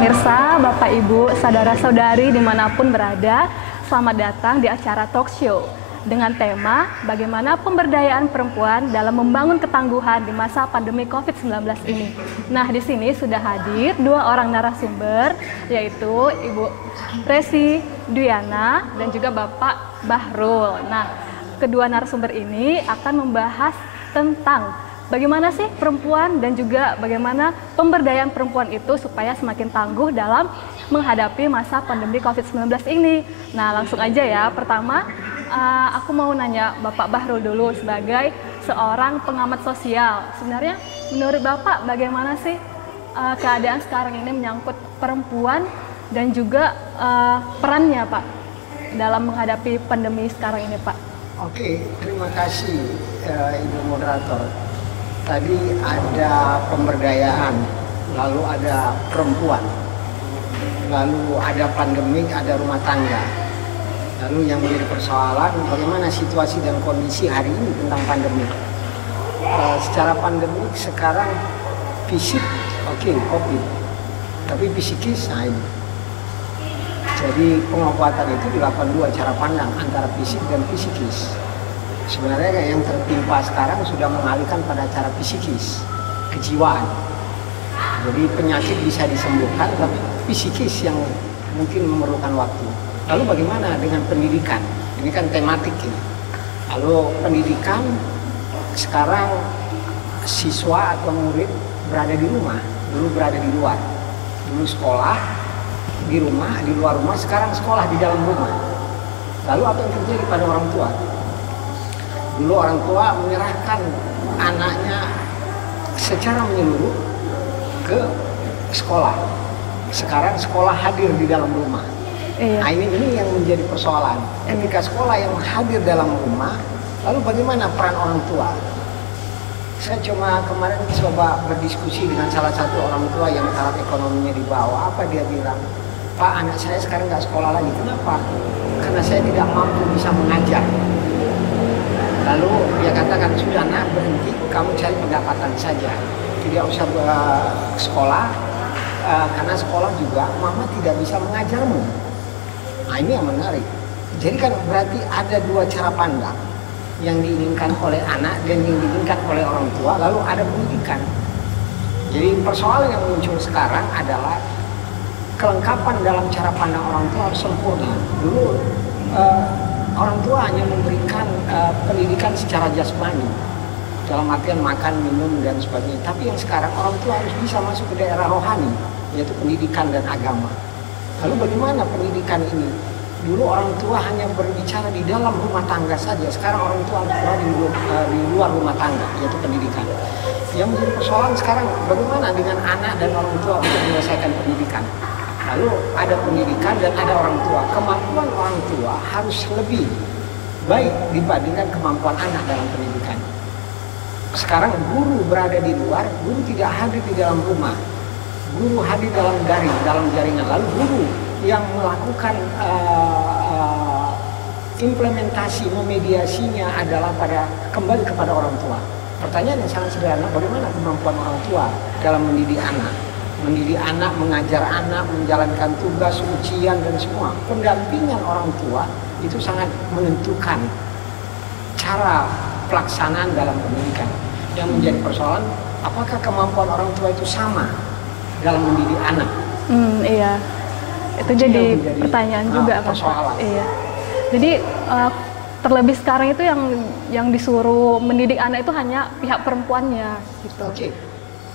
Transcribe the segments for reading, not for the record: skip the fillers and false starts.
pemirsa, Bapak Ibu, saudara-saudari dimanapun berada, selamat datang di acara talk show dengan tema bagaimana pemberdayaan perempuan dalam membangun ketangguhan di masa pandemi COVID-19 ini. Nah, di sini sudah hadir dua orang narasumber, yaitu Ibu Resi Duyana dan juga Bapak Bahrul. Nah, kedua narasumber ini akan membahas tentang bagaimana sih perempuan dan juga bagaimana pemberdayaan perempuan itu supaya semakin tangguh dalam menghadapi masa pandemi COVID-19 ini. Nah, langsung aja ya. Pertama, aku mau nanya Bapak Bahrul dulu sebagai seorang pengamat sosial. Sebenarnya menurut Bapak bagaimana sih keadaan sekarang ini menyangkut perempuan dan juga perannya Pak dalam menghadapi pandemi sekarang ini Pak? Oke, terima kasih Ibu Moderator. Tadi ada pemberdayaan, lalu ada perempuan, lalu ada pandemik, ada rumah tangga. Lalu yang menjadi persoalan bagaimana situasi dan kondisi hari ini tentang pandemi. Secara pandemik sekarang fisik oke, COVID, tapi psikis nah ini. Jadi pengobatan itu dilakukan dua cara pandang antara fisik dan psikis. Sebenarnya yang tertimpa sekarang sudah mengalihkan pada cara psikis, kejiwaan. Jadi penyakit bisa disembuhkan, tapi psikis yang mungkin memerlukan waktu. Lalu bagaimana dengan pendidikan? Ini kan tematik ini. Lalu pendidikan sekarang siswa atau murid berada di rumah, dulu berada di luar. Dulu sekolah di rumah, di luar rumah, sekarang sekolah di dalam rumah. Lalu apa yang terjadi pada orang tua? Dulu orang tua menyerahkan anaknya secara menyeluruh ke sekolah. Sekarang sekolah hadir di dalam rumah. Iya. Nah, ini yang menjadi persoalan. Ketika sekolah yang hadir dalam rumah, lalu bagaimana peran orang tua? Saya cuma kemarin coba berdiskusi dengan salah satu orang tua yang taraf ekonominya di bawah. Apa dia bilang? Pak, anak saya sekarang nggak sekolah lagi. Kenapa? Karena saya tidak mampu bisa mengajar. Lalu dia katakan, sudah nak berhenti, kamu cari pendapatan saja. Tidak usah sekolah, karena sekolah juga mama tidak bisa mengajarmu. Nah ini yang menarik. Jadi kan berarti ada dua cara pandang yang diinginkan oleh anak dan yang diinginkan oleh orang tua, lalu ada pendidikan. Jadi persoalan yang muncul sekarang adalah kelengkapan dalam cara pandang orang tua harus sempurna. Dulu orang tua hanya memberikan pendidikan secara jasmani, dalam artian makan, minum, dan sebagainya. Tapi yang sekarang orang tua harus bisa masuk ke daerah rohani, yaitu pendidikan dan agama. Lalu bagaimana pendidikan ini? Dulu orang tua hanya berbicara di dalam rumah tangga saja, sekarang orang tua harus berada di luar rumah tangga, yaitu pendidikan. Yang menjadi persoalan sekarang bagaimana dengan anak dan orang tua untuk menyelesaikan pendidikan. Lalu ada pendidikan dan ada orang tua. Kemampuan orang tua harus lebih baik dibandingkan kemampuan anak dalam pendidikan. Sekarang guru berada di luar, guru tidak hadir di dalam rumah. Guru hadir dalam daring, dalam jaringan. Lalu guru yang melakukan implementasi, memediasinya adalah kembali kepada orang tua. Pertanyaan yang sangat sederhana, bagaimana kemampuan orang tua dalam mendidik anak? Mendidik anak, mengajar anak, menjalankan tugas, ujian, dan semua. Pendampingan orang tua itu sangat menentukan cara pelaksanaan dalam pendidikan. Yang menjadi persoalan, apakah kemampuan orang tua itu sama dalam mendidik anak? Iya, itu jadi pertanyaan juga persoalan. Iya. Jadi terlebih sekarang itu yang disuruh mendidik anak itu hanya pihak perempuannya gitu. Oke.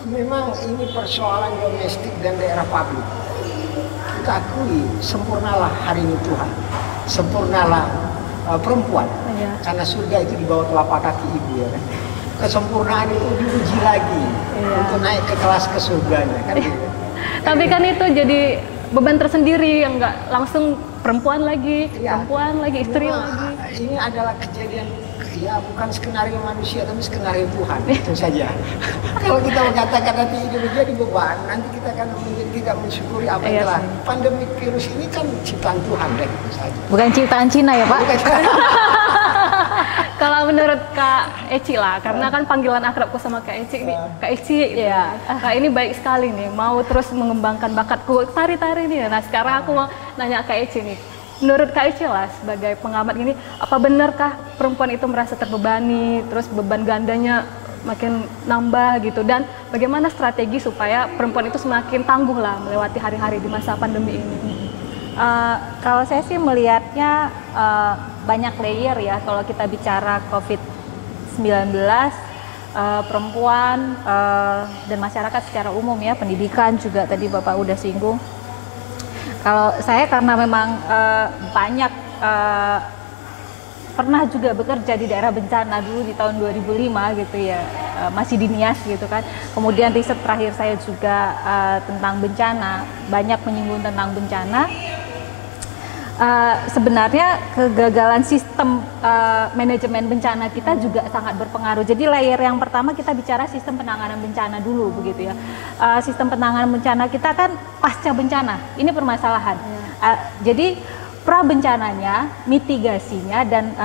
Memang ini persoalan domestik dan daerah publik. Kita akui, sempurnalah hari ini Tuhan, sempurnalah perempuan, karena surga itu di bawah telapak kaki ibu ya kan. Kesempurnaan itu diuji lagi untuk naik ke kelas ke surganya kan. Gitu. Tapi kan itu jadi beban tersendiri, yang nggak langsung perempuan lagi, perempuan lagi, istri lagi. Ini adalah kejadian. Ya bukan skenario manusia tapi skenario Tuhan itu saja. Kalau kita mengatakan nanti ini menjadi beban, nanti kita akan menjadi tidak mensyukuri apa yang telah. Pandemi virus ini kan ciptaan Tuhan deh gitu saja. Bukan ciptaan Cina ya Pak? Kalau menurut Kak Eci lah, karena kan panggilan akrabku sama Kak Eci nih, Kak Eci, ya, Kak ini baik sekali nih, mau terus mengembangkan bakatku tari-tari nih. Nah sekarang aku mau nanya Kak Eci nih, menurut Kak Eci lah sebagai pengamat ini, apa benarkah perempuan itu merasa terbebani, terus beban gandanya makin nambah gitu, dan bagaimana strategi supaya perempuan itu semakin tangguh lah melewati hari-hari di masa pandemi ini? Kalau saya sih melihatnya banyak layer ya kalau kita bicara COVID-19, perempuan dan masyarakat secara umum ya, pendidikan juga tadi Bapak udah singgung. Kalau saya karena memang banyak pernah juga bekerja di daerah bencana dulu di tahun 2005 gitu ya, masih di Nias gitu kan. Kemudian riset terakhir saya juga tentang bencana, banyak menyinggung tentang bencana. Sebenarnya kegagalan sistem manajemen bencana kita juga sangat berpengaruh. Jadi layer yang pertama kita bicara sistem penanganan bencana dulu begitu ya. Sistem penanganan bencana kita kan pasca bencana, ini permasalahan. Jadi pra bencananya, mitigasinya dan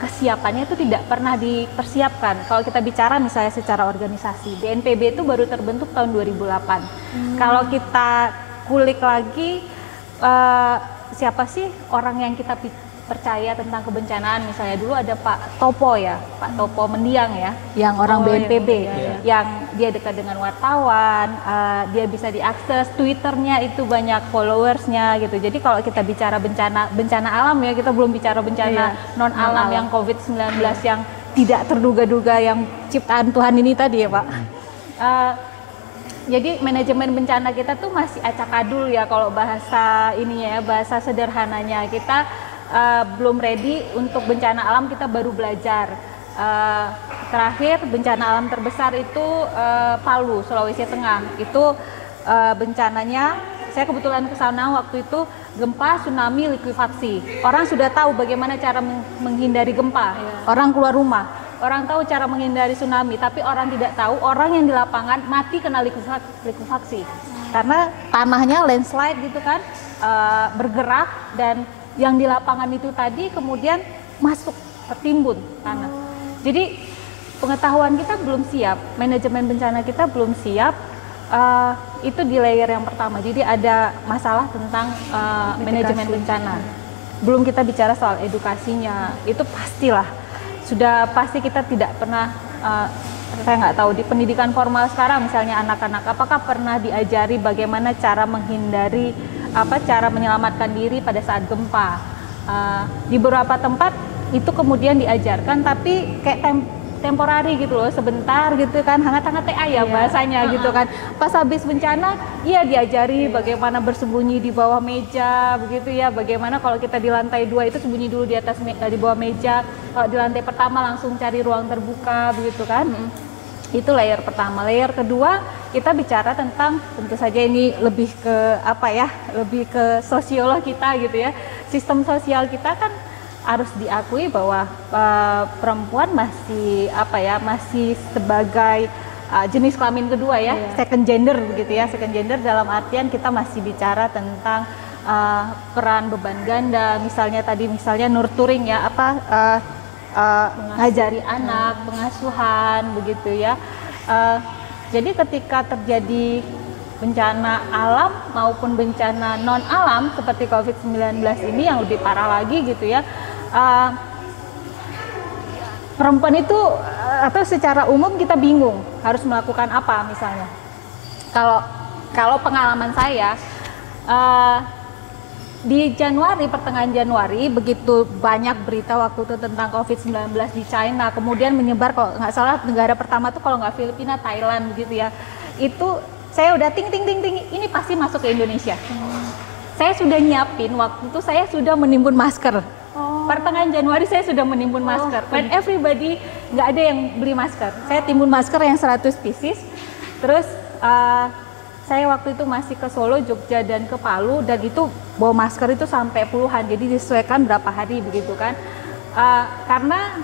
kesiapannya itu tidak pernah dipersiapkan. Kalau kita bicara misalnya secara organisasi, BNPB itu baru terbentuk tahun 2008. Kalau kita kulik lagi siapa sih orang yang kita percaya tentang kebencanaan, misalnya dulu ada Pak Topo ya, Pak Topo Mendiang ya, yang orang BNPB, yang dia dekat dengan wartawan, dia bisa diakses, Twitternya itu banyak followersnya gitu. Jadi kalau kita bicara bencana alam ya, kita belum bicara bencana non alam yang COVID-19 yang tidak terduga-duga yang ciptaan Tuhan ini tadi ya Pak. Jadi manajemen bencana kita tuh masih acak-adul ya, kalau bahasa ininya ya, bahasa sederhananya kita belum ready untuk bencana alam, kita baru belajar. Terakhir bencana alam terbesar itu Palu, Sulawesi Tengah. Itu bencananya, saya kebetulan ke sana waktu itu, gempa, tsunami, likuifaksi. Orang sudah tahu bagaimana cara menghindari gempa. Orang keluar rumah. Orang tahu cara menghindari tsunami, tapi orang tidak tahu orang yang di lapangan mati kena likuifaksi. Karena tanahnya landslide gitu kan, bergerak, dan yang di lapangan itu tadi kemudian masuk, tertimbun tanah. Jadi pengetahuan kita belum siap, manajemen bencana kita belum siap, itu di layer yang pertama. Jadi ada masalah tentang manajemen bencana. Belum kita bicara soal edukasinya, itu pastilah. Sudah pasti kita tidak pernah, saya nggak tahu di pendidikan formal sekarang misalnya anak-anak apakah pernah diajari bagaimana cara menghindari, cara menyelamatkan diri pada saat gempa. Di beberapa tempat itu kemudian diajarkan, tapi kayak temporari gitu loh, sebentar gitu kan, hangat-hangat teh ayam bahasanya gitu kan. Pas habis bencana, iya diajari bagaimana bersembunyi di bawah meja begitu ya, bagaimana kalau kita di lantai 2 itu sembunyi dulu di bawah meja, kalau di lantai pertama langsung cari ruang terbuka begitu kan. Itu layer pertama. Layer kedua kita bicara tentang, tentu saja ini lebih ke lebih ke sosiolog kita gitu ya. Sistem sosial kita kan harus diakui bahwa perempuan masih masih sebagai jenis kelamin kedua ya, second gender begitu ya. Second gender dalam artian kita masih bicara tentang peran beban ganda, misalnya nurturing ya, ngajari anak, pengasuhan begitu ya. Jadi ketika terjadi bencana alam maupun bencana non alam seperti COVID-19 ini yang lebih parah lagi gitu ya, perempuan itu atau secara umum kita bingung harus melakukan apa. Misalnya kalau pengalaman saya di Januari, pertengahan Januari, begitu banyak berita waktu itu tentang COVID-19 di China, kemudian menyebar, kalau nggak salah negara pertama tuh kalau nggak Filipina, Thailand begitu ya. Itu saya udah ting, ini pasti masuk ke Indonesia. Saya sudah nyiapin, waktu itu saya sudah menimbun masker. Pertengahan Januari saya sudah menimbun masker. When everybody, nggak ada yang beli masker. Saya timbun masker yang 100 pieces. Terus saya waktu itu masih ke Solo, Jogja, dan ke Palu, dan itu bawa masker itu sampai puluhan. Jadi disesuaikan berapa hari begitu kan. Karena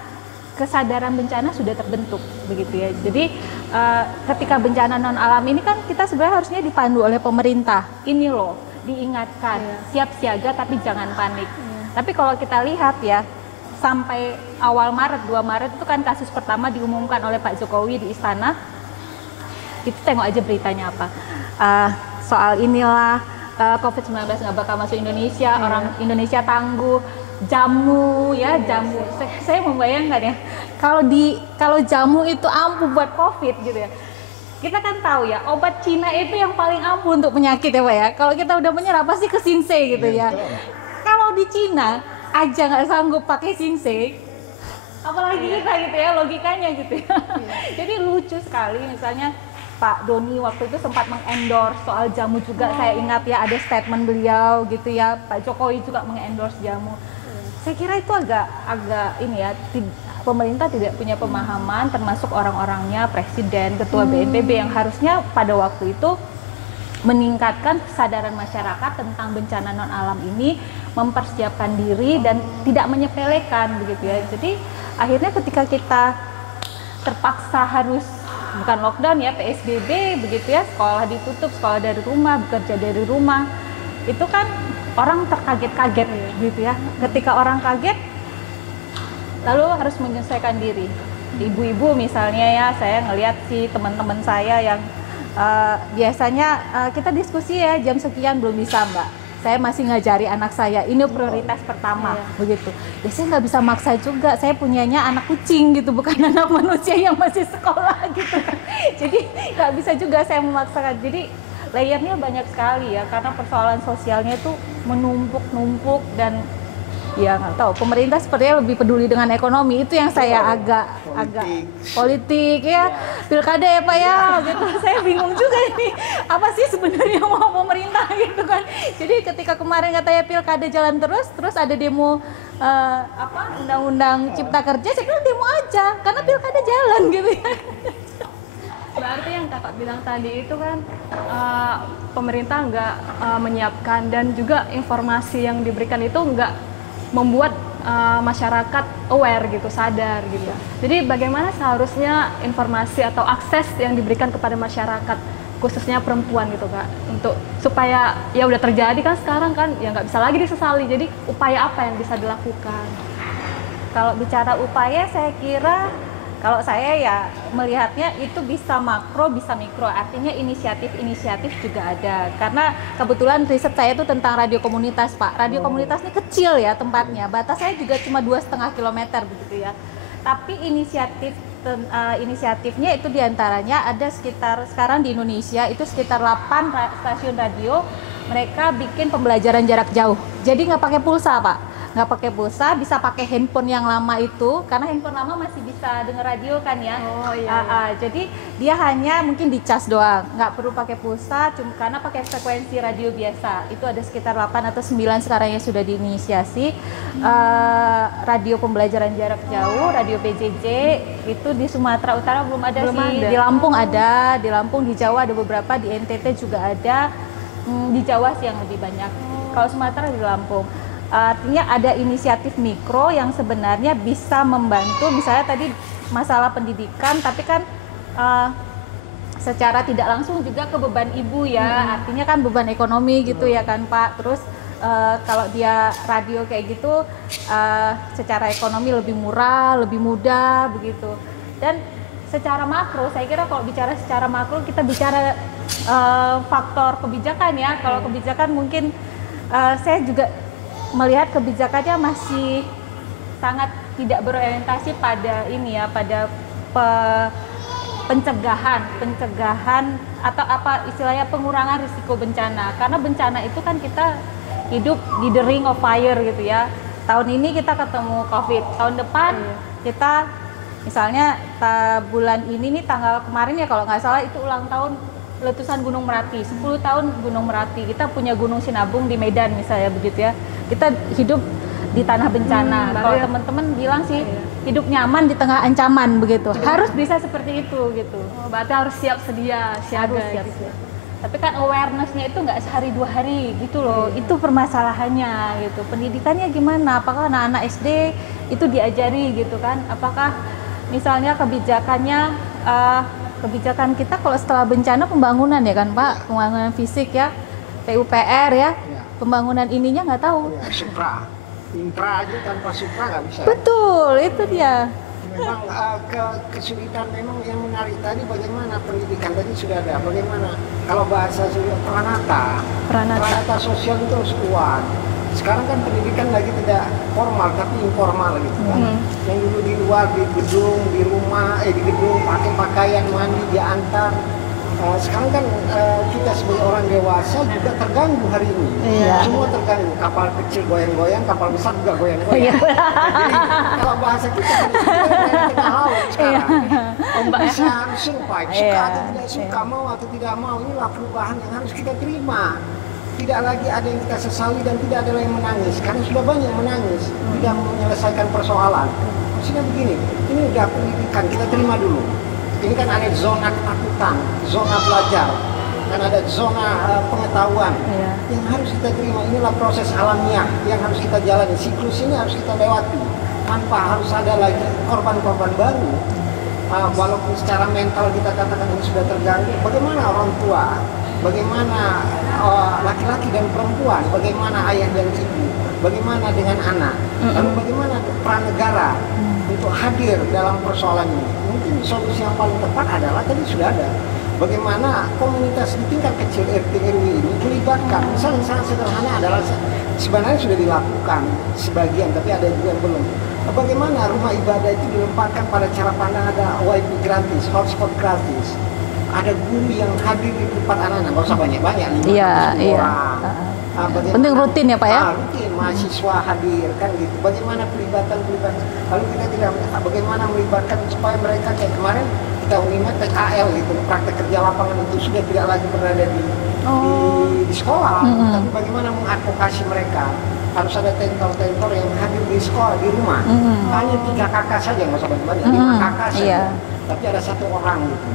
kesadaran bencana sudah terbentuk begitu ya. Jadi ketika bencana non alam ini kan kita sebenarnya harusnya dipandu oleh pemerintah. Ini loh, diingatkan, siap siaga tapi jangan panik. Tapi kalau kita lihat ya, sampai awal Maret, 2 Maret itu kan kasus pertama diumumkan oleh Pak Jokowi di istana. Itu tengok aja beritanya apa. Soal inilah COVID-19 nggak bakal masuk Indonesia, orang Indonesia tangguh, jamu ya, jamu. Saya membayangkan ya, kalau jamu itu ampuh buat COVID gitu ya. Kita kan tahu ya, obat Cina itu yang paling ampuh untuk penyakit ya Pak ya. Kalau kita udah menyerah pasti ke Sinsei gitu ya. Kalau di Cina aja nggak sanggup pakai Sinsei, apalagi kita gitu ya, logikanya gitu ya. Jadi lucu sekali, misalnya Pak Doni waktu itu sempat mengendorse soal jamu juga. Saya ingat ya, ada statement beliau gitu ya. Pak Jokowi juga mengendorse jamu. Saya kira itu agak ini ya, pemerintah tidak punya pemahaman, termasuk orang-orangnya, presiden, ketua BNPB yang harusnya pada waktu itu meningkatkan kesadaran masyarakat tentang bencana non alam ini, mempersiapkan diri dan tidak menyepelekan begitu ya. Jadi akhirnya ketika kita terpaksa harus bukan lockdown ya, PSBB begitu ya, sekolah ditutup, sekolah dari rumah, bekerja dari rumah, itu kan orang terkaget-kaget gitu ya. Ketika orang kaget, lalu harus menyesuaikan diri. Ibu-ibu misalnya ya, saya ngelihat sih teman-teman saya yang biasanya kita diskusi ya, jam sekian belum bisa Mbak, saya masih ngajari anak saya, ini prioritas pertama begitu. Ya saya nggak bisa maksa juga, saya punyanya anak kucing gitu, bukan anak manusia yang masih sekolah gitu kan. Jadi nggak bisa juga saya memaksakan. Jadi layernya banyak sekali ya, karena persoalan sosialnya itu menumpuk-numpuk dan ya nggak tahu, pemerintah sepertinya lebih peduli dengan ekonomi. Itu yang saya agak politik ya, pilkada ya Pak ya gitu. Saya bingung juga ini apa sih sebenarnya mau pemerintah gitu kan. Jadi ketika kemarin katanya pilkada jalan terus ada demo undang-undang cipta kerja, saya bilang demo aja karena pilkada jalan gitu ya. Berarti yang kakak bilang tadi itu kan pemerintah nggak menyiapkan, dan juga informasi yang diberikan itu nggak membuat masyarakat aware gitu, sadar gitu. Jadi bagaimana seharusnya informasi atau akses yang diberikan kepada masyarakat, khususnya perempuan gitu Kak, untuk supaya ya udah terjadi kan sekarang kan, ya nggak bisa lagi disesali. Jadi upaya apa yang bisa dilakukan? Kalau bicara upaya, saya kira kalau saya ya melihatnya itu bisa makro, bisa mikro, artinya inisiatif juga ada. Karena kebetulan riset saya itu tentang radio komunitas Pak. Radio komunitas ini kecil ya tempatnya, batas saya juga cuma 2,5 kilometer begitu ya. Tapi inisiatifnya itu diantaranya ada sekitar, sekarang di Indonesia itu sekitar 8 stasiun radio, mereka bikin pembelajaran jarak jauh. Jadi nggak pakai pulsa Pak. Nggak pakai pulsa, bisa pakai handphone yang lama itu, karena handphone lama masih bisa dengar radio kan ya. Jadi dia hanya mungkin dicas doang, nggak perlu pakai pulsa, karena pakai frekuensi radio biasa. Itu ada sekitar 8 atau 9 sekarang yang sudah diinisiasi. Radio pembelajaran jarak jauh, radio PJJ, itu di Sumatera Utara belum ada. Di Lampung ada, di Lampung, di Jawa ada beberapa, di NTT juga ada, di Jawa sih yang lebih banyak. Kalau Sumatera di Lampung. Artinya ada inisiatif mikro yang sebenarnya bisa membantu, misalnya tadi masalah pendidikan, tapi kan secara tidak langsung juga ke beban ibu ya, artinya kan beban ekonomi gitu ya kan Pak. Terus kalau dia radio kayak gitu, secara ekonomi lebih murah, lebih mudah begitu. Dan secara makro, saya kira kalau bicara secara makro, kita bicara faktor kebijakan ya. Kalau kebijakan mungkin saya juga melihat kebijakannya masih sangat tidak berorientasi pada ini ya, pada pencegahan atau apa istilahnya, pengurangan risiko bencana. Karena bencana itu kan kita hidup di the ring of fire gitu ya. Tahun ini kita ketemu COVID, tahun depan kita misalnya bulan ini nih, tanggal kemarin ya kalau nggak salah itu ulang tahun letusan Gunung Merapi, 10 tahun Gunung Merapi. Kita punya Gunung Sinabung di Medan misalnya begitu ya. Kita hidup di tanah bencana. Kalau teman-teman bilang sih hidup nyaman di tengah ancaman begitu. Harus bisa seperti itu gitu. Berarti harus siap sedia, siaga gitu. Tapi kan awareness-nya itu nggak sehari 2 hari gitu loh. Itu permasalahannya gitu. Pendidikannya gimana? Apakah anak-anak SD itu diajari gitu kan? Apakah misalnya kebijakan kita kalau setelah bencana pembangunan ya kan Pak, pembangunan fisik ya, PUPR ya, pembangunan ininya nggak tahu. Intra aja tanpa supra nggak bisa. Betul, itu dia. Memang kesulitan memang yang menarik tadi bagaimana pendidikan tadi sudah ada. Bagaimana kalau bahasa sudah peranata sosial itu harus kuat. Sekarang kan pendidikan lagi tidak formal tapi informal gitu kan. Yang dulu di luar di gedung, di rumah, di gedung pakai pakaian mandi diantar. Sekarang kan kita sebagai orang dewasa juga terganggu hari ini. Semua terganggu. Kapal kecil goyang-goyang, kapal besar juga goyang-goyang. Jadi kalau bahasa kita di tengah laut sekarang. Bisa harus survive, suka atau tidak suka, mau atau tidak mau. Inilah perubahan yang harus kita terima. Tidak lagi ada yang kita sesali dan tidak ada yang menangis. Karena sudah banyak yang menangis, tidak menyelesaikan persoalan. Maksudnya begini, ini udah pendidikan, kita terima dulu. Ini kan ada zona ketakutan, zona belajar, dan ada zona pengetahuan yang harus kita terima. Inilah proses alamiah yang harus kita jalani. Siklus ini harus kita lewati tanpa harus ada lagi korban-korban baru. Walaupun secara mental kita katakan ini sudah terganggu, bagaimana orang tua, bagaimana laki-laki dan perempuan, bagaimana ayah dan ibu, bagaimana dengan anak, lalu bagaimana peran negara untuk hadir dalam persoalan ini. Mungkin solusi yang paling tepat adalah tadi sudah ada. Bagaimana komunitas di tingkat kecil RT RW ini dilibatkan. Misalnya sangat sederhana adalah sebenarnya sudah dilakukan sebagian, tapi ada juga yang belum. Bagaimana rumah ibadah itu dilemparkan pada cara pandang ada WiFi gratis, hotspot gratis. Ada guru yang hadir di tempat anak-anak, nggak usah banyak-banyak, 500 orang. Penting rutin ya Pak ya? Rutin, mahasiswa hadir kan gitu. Bagaimana pelibatan. Lalu kita tidak, bagaimana melibatkan supaya mereka kayak kemarin kita UNIMED PKL gitu, praktek kerja lapangan itu sudah tidak lagi berada di sekolah, tapi bagaimana mengadvokasi mereka. Harus ada tentor-tentor yang hadir di sekolah, di rumah. Hanya 3 kakak saja, nggak usah banyak-banyak, 5 kakak saja. Tapi ada 1 orang gitu.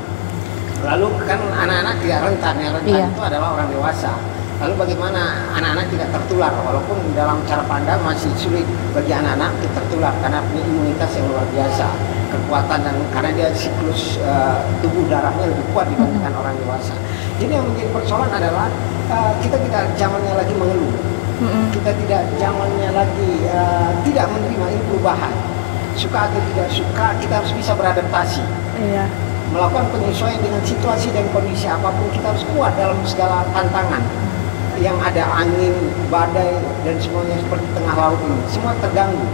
Lalu kan anak-anak tidak rentan, yang rentan itu adalah orang dewasa. Lalu bagaimana anak-anak tidak tertular, walaupun dalam cara pandang masih sulit bagi anak-anak untuk tertular karena punya imunitas yang luar biasa, kekuatan, dan karena dia siklus tubuh darahnya lebih kuat dibandingkan orang dewasa. Jadi yang menjadi persoalan adalah kita tidak zamannya lagi mengeluh, kita tidak zamannya lagi tidak menerima ini perubahan. Suka atau tidak suka, kita harus bisa beradaptasi. Melakukan penyesuaian dengan situasi dan kondisi apapun, kita harus kuat dalam segala tantangan yang ada, angin, badai, dan semuanya seperti tengah laut ini. Semua terganggu.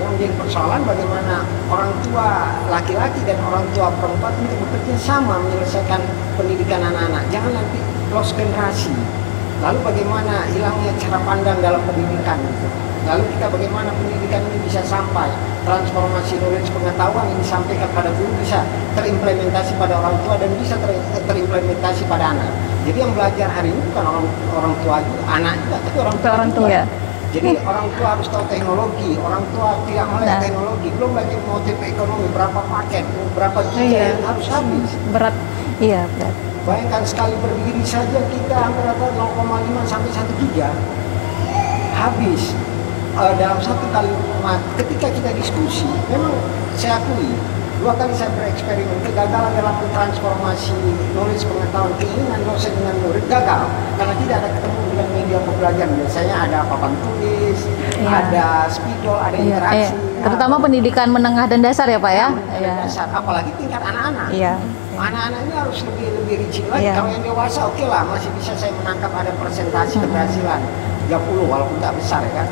Yang menjadi persoalan bagaimana orang tua laki-laki dan orang tua perempuan untuk bekerja sama menyelesaikan pendidikan anak-anak. Jangan nanti lost generasi. Lalu bagaimana hilangnya cara pandang dalam pendidikan. Lalu kita bagaimana pendidikan ini bisa sampai transformasi knowledge pengetahuan ini disampaikan pada guru bisa terimplementasi pada orang tua dan bisa terimplementasi pada anak. Jadi yang belajar hari ini bukan orang tua juga, anak juga, tapi orang tua. Jadi orang tua harus tahu teknologi, orang tua tidak melihat teknologi, belum lagi motif ekonomi, berapa paket, berapa juta yang harus habis. Berat. Bayangkan sekali berdiri saja kita hampir rata 0,5 sampai 1 giga habis. Dalam 1 kali ketika kita diskusi, memang saya akui 2 kali saya bereksperimen, kegagalan dalam transformasi knowledge pengetahuan, keinginan dosen dengan murid gagal karena tidak ada ketemu dengan media pembelajaran. Biasanya ada papan tulis, ada spidol, ada interaksi. Terutama pendidikan menengah dan dasar ya Pak ya? Dasar, apalagi tingkat anak-anak. Anak-anak ini harus lebih rigid lagi. Kalau yang dewasa oke lah, masih bisa saya menangkap ada persentase keberhasilan 30 walaupun tak besar ya kan.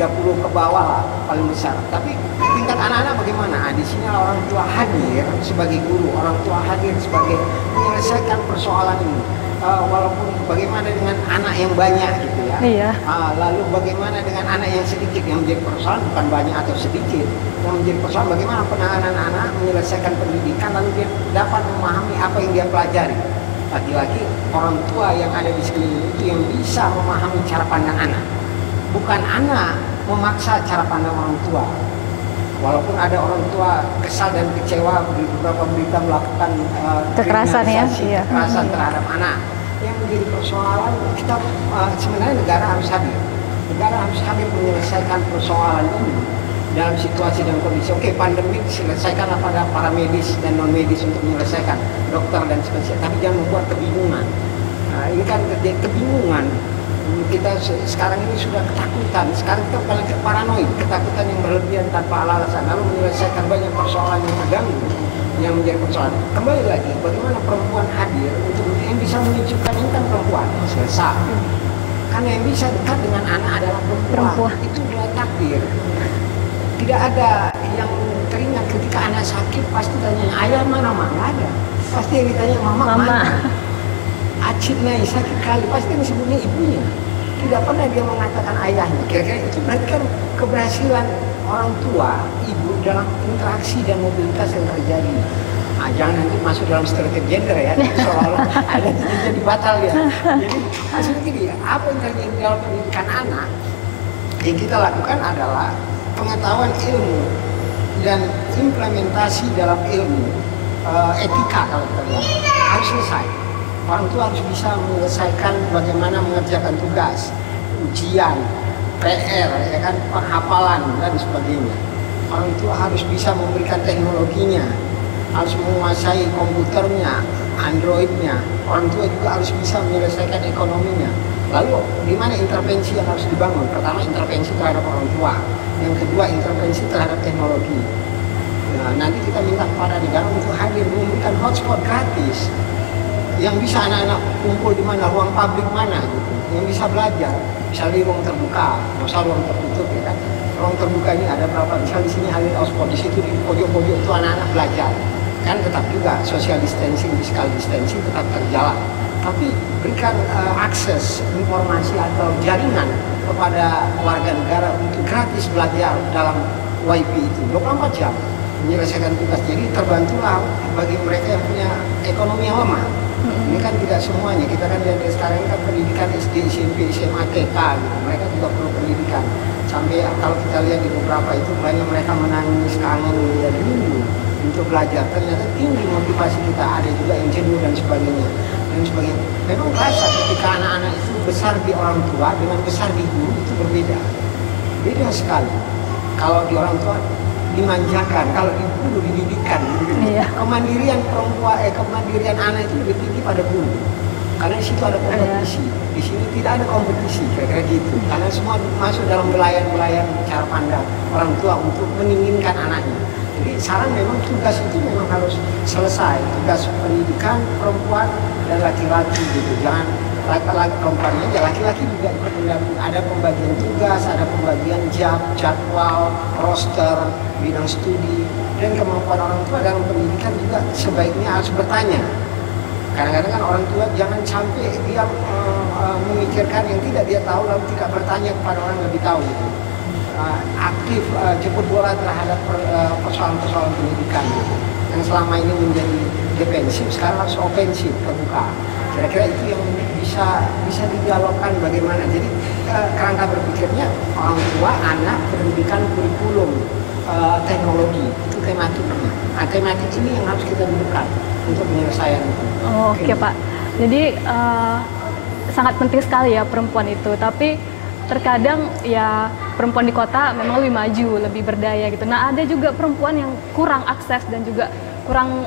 30 ke bawah lah paling besar. Tapi tingkat anak-anak bagaimana? Di sini orang tua hadir sebagai guru, orang tua hadir sebagai menyelesaikan persoalan ini. Walaupun bagaimana dengan anak yang banyak gitu ya. Lalu bagaimana dengan anak yang sedikit, yang menjadi persoalan bukan banyak atau sedikit. Yang menjadi persoalan bagaimana penanganan anak menyelesaikan pendidikan lalu dia dapat memahami apa yang dia pelajari. Lagi-lagi orang tua yang ada di sekeliling itu yang bisa memahami cara pandang anak. Bukan anak memaksa cara pandang orang tua. Walaupun ada orang tua kesal dan kecewa beberapa berita melakukan kekerasan kekerasan terhadap anak. Yang menjadi persoalan kita sebenarnya negara harus hadir. Negara harus hadir menyelesaikan persoalan ini dalam situasi dan kondisi. Oke, pandemi selesaikanlah pada para medis dan non medis untuk menyelesaikan, dokter dan spesialis. Tapi jangan membuat kebingungan. Ini kan terjadi kebingungan. Kita sekarang ini sudah ketakutan, sekarang kita paling paranoid, ketakutan yang berlebihan tanpa alasan, lalu menyelesaikan banyak persoalan yang terganggu, yang menjadi persoalan. Kembali lagi, bagaimana perempuan hadir untuk yang bisa menunjukkan ini kan perempuan, selesai. Karena yang bisa dekat dengan anak adalah perempuan. Itu adalah takdir. Tidak ada yang teringat ketika anak sakit pasti tanya ayah mana, nggak ada. Pasti yang ditanya mama. Mana. Acit naik sakit kali, pasti yang disebutnya ibunya. Tidak pernah dia mengatakan ayahnya. Kira-kira itu berarti kan keberhasilan orang tua, ibu dalam interaksi dan mobilitas yang terjadi. Jangan nanti masuk dalam stereotip gender ya, seolah-olah ada jadi batal ya. Jadi maksudnya gini, apa yang terjadi dalam pendidikan anak yang kita lakukan adalah pengetahuan ilmu dan implementasi dalam ilmu, etika kalau kita bilang, harus selesai. Orang tua harus bisa menyelesaikan bagaimana mengerjakan tugas, ujian, PR, ya kan, penghafalan dan sebagainya. Orang tua harus bisa memberikan teknologinya, harus menguasai komputernya, Androidnya. Orang tua juga harus bisa menyelesaikan ekonominya. Lalu di mana intervensi yang harus dibangun? Pertama, intervensi terhadap orang tua. Yang kedua, intervensi terhadap teknologi. Nah, nanti kita minta kepada negara untuk hadir memberikan hotspot gratis. Yang bisa anak-anak kumpul di mana, ruang publik mana gitu, yang bisa belajar, misalnya di ruang terbuka, masa ruang tertutup ya kan, ruang terbuka ini ada berapa, misalnya di sini hadir hotspot, di situ di pojok-pojok itu anak-anak belajar, kan tetap juga social distancing, physical distancing tetap terjalan, tapi berikan akses informasi atau jaringan kepada warga negara untuk gratis belajar dalam WiFi itu 24 jam menyelesaikan tugas, jadi terbantulah bagi mereka yang punya ekonomi yang lemah. Ini kan tidak semuanya, kita kan lihat sekarang kan pendidikan SD, SMP, SMA, TK gitu. Mereka juga perlu pendidikan. Sampai kalau kita lihat di beberapa itu banyak mereka menangis, kangen, dan rindu untuk belajar. Ternyata tinggi motivasi kita, ada juga yang jenuh dan sebagainya. Memang kerasa ketika anak-anak itu besar di orang tua dengan besar di guru itu berbeda. Beda sekali. Kalau di orang tua dimanjakan, kalau di guru dididikan. Iya. Kemandirian perempuan, kemandirian anak itu lebih tinggi pada guru. Karena di situ ada kompetisi. Di sini tidak ada kompetisi, kira-kira gitu. Karena semua masuk dalam belayan-belayan cara pandang orang tua untuk menginginkan anaknya. Jadi saran memang tugas itu memang harus selesai. Tugas pendidikan perempuan dan laki-laki gitu. Jangan laki-laki perempuannya aja, laki-laki juga ikut mendamping. Ada pembagian tugas, ada pembagian jadwal, roster, bidang studi, dan kemampuan orang tua dalam pendidikan juga sebaiknya harus bertanya. Kadang-kadang kan orang tua jangan sampai dia memikirkan yang tidak dia tahu lalu tidak bertanya kepada orang yang lebih tahu. Gitu. Aktif jemput bola terhadap persoalan-persoalan pendidikan gitu. Yang selama ini menjadi defensif sekarang harus ofensif, terbuka. Kira-kira itu yang bisa didialogkan bagaimana. Jadi kerangka berpikirnya orang tua, anak, pendidikan, kurikulum, teknologi itu tematiknya. Nah, tematik ini yang harus kita dudukkan untuk penyelesaian itu. Oke Pak. Jadi sangat penting sekali ya perempuan itu. Tapi terkadang ya perempuan di kota memang lebih maju, lebih berdaya gitu. Nah ada juga perempuan yang kurang akses dan juga kurang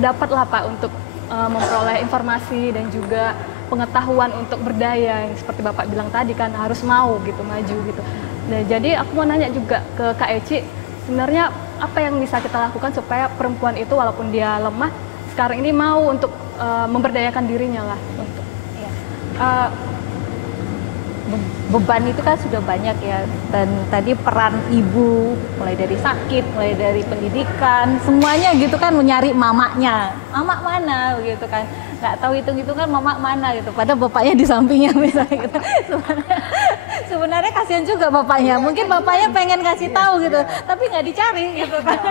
dapat lah Pak untuk memperoleh informasi dan juga pengetahuan untuk berdaya yang seperti Bapak bilang tadi kan harus mau gitu maju gitu. Nah, jadi aku mau nanya juga ke Kak Eci, sebenarnya apa yang bisa kita lakukan supaya perempuan itu walaupun dia lemah sekarang ini mau untuk memberdayakan dirinya lah untuk beban itu kan sudah banyak ya, dan tadi peran ibu mulai dari sakit, mulai dari pendidikan, semuanya gitu kan menyari mamaknya, mamak mana gitu kan, nggak tahu hitung-hitungan mamak mana gitu, padahal bapaknya di sampingnya misalnya gitu. Sebenarnya kasihan juga bapaknya, mungkin bapaknya pengen kasih tahu gitu, tapi nggak dicari gitu kan.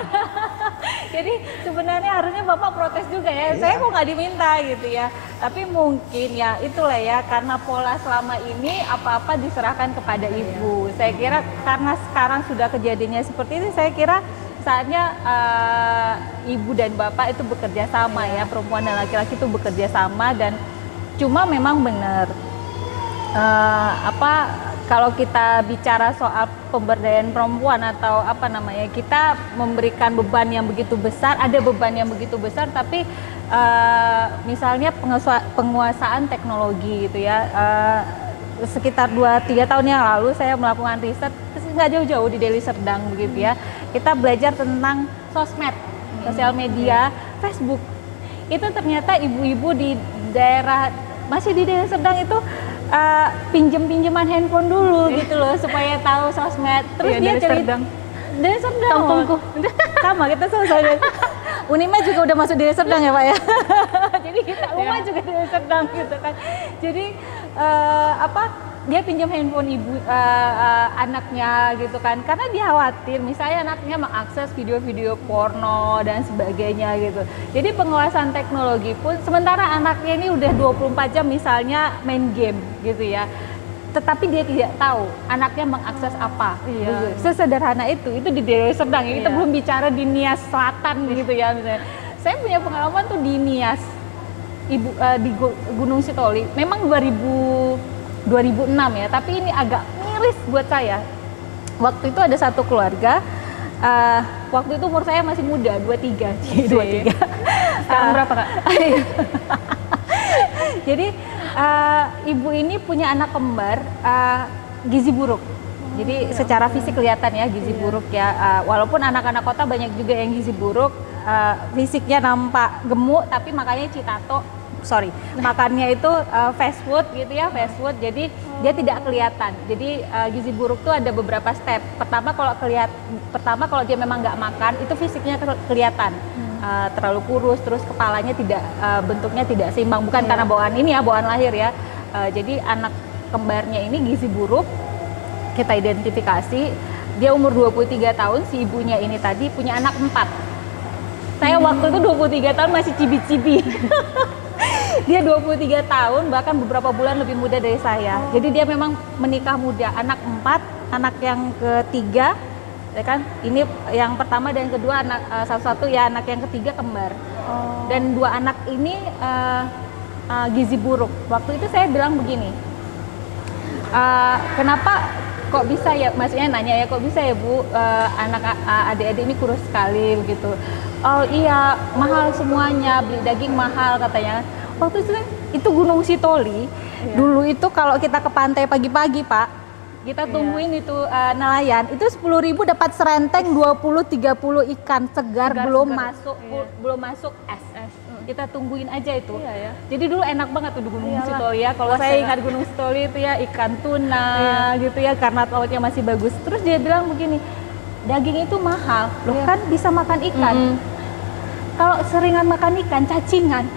Jadi sebenarnya harusnya bapak protes juga ya, saya kok nggak diminta gitu ya. Tapi mungkin ya itulah ya, karena pola selama ini apa-apa diserahkan kepada ibu. Saya kira karena sekarang sudah kejadiannya seperti ini, saya kira saatnya ibu dan bapak itu bekerja sama ya, perempuan dan laki-laki itu bekerja sama. Dan cuma memang benar kalau kita bicara soal pemberdayaan perempuan atau apa namanya, kita memberikan beban yang begitu besar, ada beban yang begitu besar, tapi misalnya penguasaan teknologi gitu ya, sekitar 2-3 tahun yang lalu saya melakukan riset nggak jauh-jauh di Deli Serdang begitu ya. Kita belajar tentang sosmed, sosial media, Facebook. Itu ternyata ibu-ibu di daerah masih di Deli Serdang itu pinjem-pinjeman handphone dulu gitu loh supaya tahu sosmed. Terus dia cerita Deli Serdang. Kampungku. Sama kita sama-sama. Unima juga udah masuk Deli Serdang ya Pak ya. Jadi kita Uma juga Deli Serdang gitu kan. Jadi dia pinjam handphone ibu anaknya gitu kan, karena dia khawatir misalnya anaknya mengakses video-video porno dan sebagainya gitu. Jadi penguasaan teknologi pun, sementara anaknya ini udah 24 jam misalnya main game gitu ya, tetapi dia tidak tahu anaknya mengakses apa. Iya. Sesederhana itu di Deli Serdang. Kita belum bicara di Nias Selatan gitu ya misalnya. Saya punya pengalaman tuh di Nias, di Gunung Sitoli. Memang 2006 ya, tapi ini agak miris buat saya. Waktu itu ada satu keluarga, waktu itu umur saya masih muda, 23. 23. Sekarang berapa Kak? Jadi ibu ini punya anak kembar gizi buruk. Jadi secara fisik kelihatan ya gizi buruk ya. Walaupun anak-anak kota banyak juga yang gizi buruk, fisiknya nampak gemuk tapi makanya makannya itu fast food gitu ya, fast food. Jadi dia tidak kelihatan. Jadi gizi buruk tuh ada beberapa step. Pertama kalau dia memang nggak makan, itu fisiknya kelihatan. Terlalu kurus, terus kepalanya tidak bentuknya tidak seimbang, bukan karena bawaan ini ya, bawaan lahir ya. Jadi anak kembarnya ini gizi buruk, kita identifikasi, dia umur 23 tahun, si ibunya ini tadi punya anak 4. Saya waktu itu 23 tahun masih cibi-cibi. Dia 23 tahun, bahkan beberapa bulan lebih muda dari saya. Jadi dia memang menikah muda, anak 4, anak yang ketiga ya kan, ini yang pertama dan yang kedua anak satu-satu ya, anak yang ketiga kembar. Dan 2 anak ini gizi buruk. Waktu itu saya bilang begini, kenapa kok bisa ya, maksudnya nanya ya, kok bisa ya Bu, adik-adik ini kurus sekali begitu. Oh iya, mahal semuanya, beli daging mahal katanya. Waktu itu Gunung Sitoli, dulu itu kalau kita ke pantai pagi-pagi Pak, kita tungguin itu nelayan, itu 10.000 dapat serenteng 20-30 ikan segar, belum masuk es. Kita tungguin aja itu. Jadi dulu enak banget tuh di Gunung Sitoli ya. Kalau saya ingat Gunung Sitoli itu ya, ikan tuna gitu ya, karena lautnya masih bagus. Terus dia bilang begini, daging itu mahal, loh kan bisa makan ikan. Kalau seringan makan ikan, cacingan.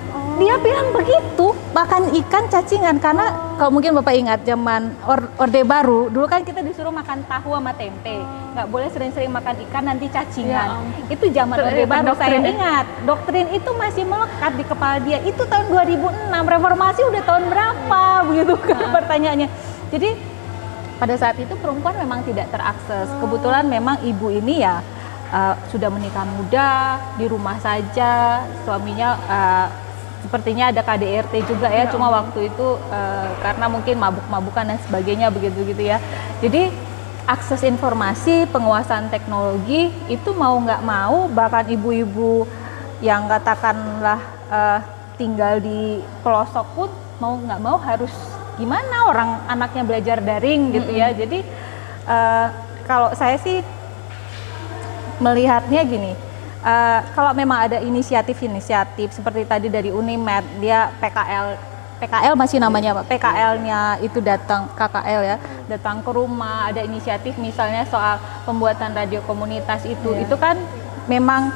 Dia bilang begitu, makan ikan cacingan, karena kalau mungkin Bapak ingat zaman Orde Baru, dulu kan kita disuruh makan tahu sama tempe, nggak boleh sering-sering makan ikan nanti cacingan. Itu zaman Orde Baru, saya ingat. Doktrin itu masih melekat di kepala dia. Itu tahun 2006, reformasi udah tahun berapa begitu kan pertanyaannya. Jadi pada saat itu perempuan memang tidak terakses. Kebetulan memang ibu ini ya sudah menikah muda, di rumah saja, suaminya sepertinya ada KDRT juga ya, cuma waktu itu karena mungkin mabuk-mabukan dan sebagainya begitu ya. Jadi akses informasi, penguasaan teknologi itu mau nggak mau, bahkan ibu-ibu yang katakanlah tinggal di pelosok pun mau nggak mau harus gimana orang anaknya belajar daring gitu ya. Jadi kalau saya sih melihatnya gini, kalau memang ada inisiatif seperti tadi dari Unimed, dia PKL masih namanya Pak, PKL-nya itu datang, KKL ya, datang ke rumah, ada inisiatif misalnya soal pembuatan radio komunitas itu kan memang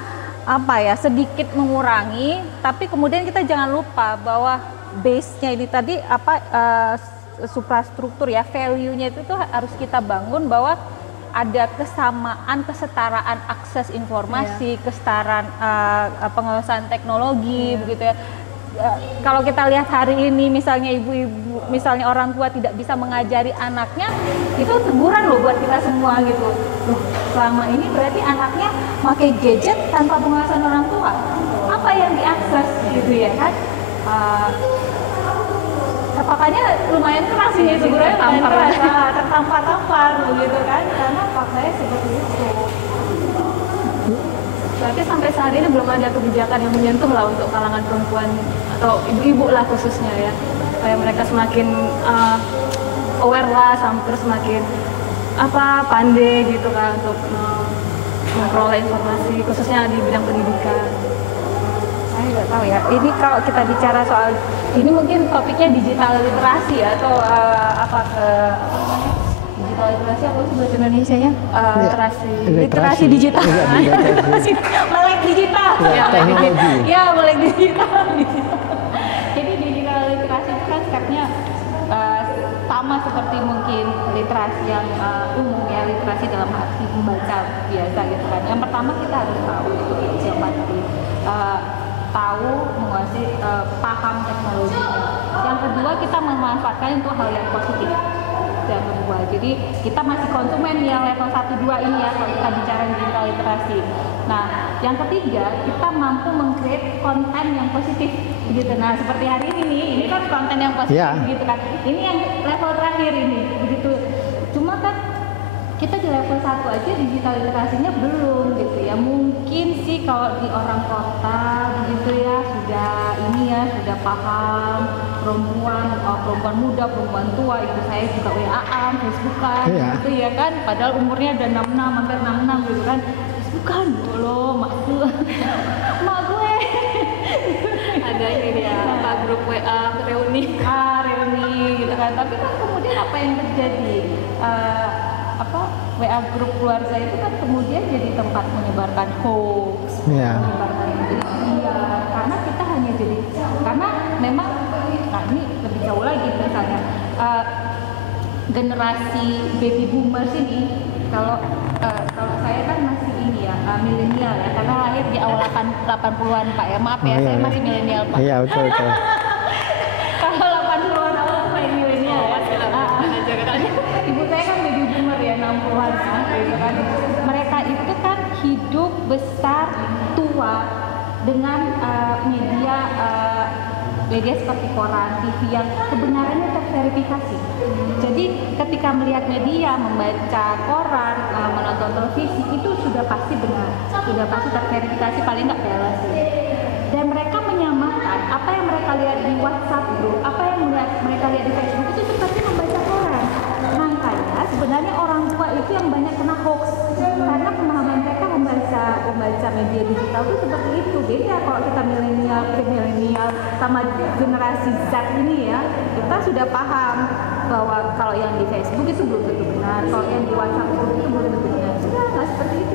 sedikit mengurangi, tapi kemudian kita jangan lupa bahwa base-nya ini tadi suprastruktur ya, value-nya itu tuh harus kita bangun, bahwa ada kesamaan, kesetaraan akses informasi, kesetaraan penguasaan teknologi begitu ya. Kalau kita lihat hari ini misalnya ibu-ibu, misalnya orang tua tidak bisa mengajari anaknya, itu teguran loh buat kita semua gitu. Loh, selama ini berarti anaknya pakai gadget tanpa pengawasan orang tua. Apa yang diakses gitu ya kan? Tepakannya lumayan keras ini, tegurannya lumayan keras, tertampar-tampar begitu kan, karena faktanya seperti itu. Berarti sampai saat ini belum ada kebijakan yang menyentuh lah untuk kalangan perempuan atau ibu-ibu lah khususnya ya, supaya mereka semakin aware lah, terus semakin pandai gitu kan untuk memperoleh informasi khususnya di bidang pendidikan. Saya nggak tahu ya. Ini kalau kita bicara soal ini mungkin topiknya digital literasi ya, atau digital literasi apa sih bahasa Indonesianya? Literasi digital. Melek digital. Teknologi. Ya, melek digital. Jadi digital literasi itu kan stepnya sama seperti mungkin literasi yang umum ya, literasi dalam arti membaca biasa gitu kan. Yang pertama kita harus tahu yang pasti tahu, menguasai, paham teknologinya. Yang kedua kita memanfaatkan untuk hal yang positif. Yang kedua, jadi kita masih konsumen yang level 1-2 ini ya kalau kita bicara digital literasi. Nah, yang ketiga kita mampu meng-create konten yang positif gitu. Nah, seperti hari ini nih, ini kan konten yang positif gitu kan. Ini yang level terakhir ini begitu. Cuma kan kita di level 1 aja digital literasinya belum gitu ya. Mungkin sih kalau di orang kota begitu ya sudah paham perempuan muda, perempuan tua, itu saya juga WA-an, Facebookan gitu ya kan. Padahal umurnya udah 66 hampir 66 gitu kan. Facebookan loh, mak gue. Ada ini ya, grup WA reuni gitu kan. Tapi kan kemudian apa yang terjadi? WA grup keluarga itu kan kemudian jadi tempat menyebarkan hoax, menyebarkan karena kita hanya jadi karena memang ini lebih jauh lagi misalnya generasi baby boomers ini kalau saya kan masih ini ya milenial ya, karena lahir di awal 80-an Pak ya, maaf ya, saya masih milenial Pak. Iya betul. Kalau 80-an awal saya milenial ya. Ibu saya kan baby boomer ya, 60-an gitu kan. Mereka itu kan hidup besar tua dengan media seperti koran, TV yang kebenarannya terverifikasi. Jadi ketika melihat media, membaca koran, menonton televisi itu sudah pasti benar, sudah pasti terverifikasi, paling nggak bias. Dan mereka menyamakan apa yang mereka lihat di WhatsApp group, apa yang mereka lihat di Facebook itu seperti membaca koran. Makanya sebenarnya orang tua itu yang banyak kena hoax karena pemahaman mereka membaca media digital itu seperti itu. Beda kalau kita milenial sama generasi Z ini ya, kita sudah paham bahwa kalau yang di Facebook itu belum tentu benar, kalau yang di WhatsApp itu belum tentu benar. Sudah nggak seperti itu,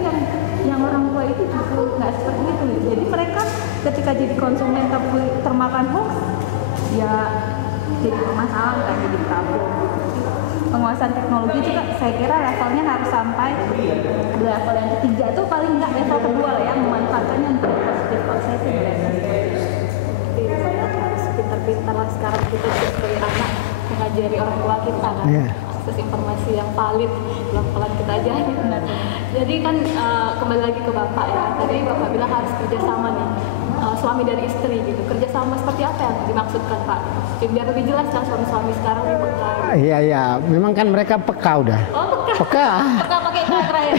yang orang tua itu justru nggak seperti itu. Jadi mereka ketika jadi konsumen termakan hoax ya jadi permasalahan kan, jadi problem. Penguasaan teknologi juga saya kira levelnya harus sampai level yang ketiga, itu paling nggak level kedua lah ya, memanfaatkannya untuk positif. Kalau saya sih harus pintar-pintar lah sekarang kita sebagai anak mengajari orang tua kita kan, akses informasi yang valid, pelan-pelan kita ajari. Jadi kan kembali lagi ke Bapak ya, tadi Bapak bilang harus kerjasama nih, suami dan istri gitu. Kerjasama seperti apa yang dimaksudkan Pak? Biar lebih jelas kan suami-suami sekarang ini peka. Iya, memang kan mereka peka udah. Oh, Peka pakai kakra ya.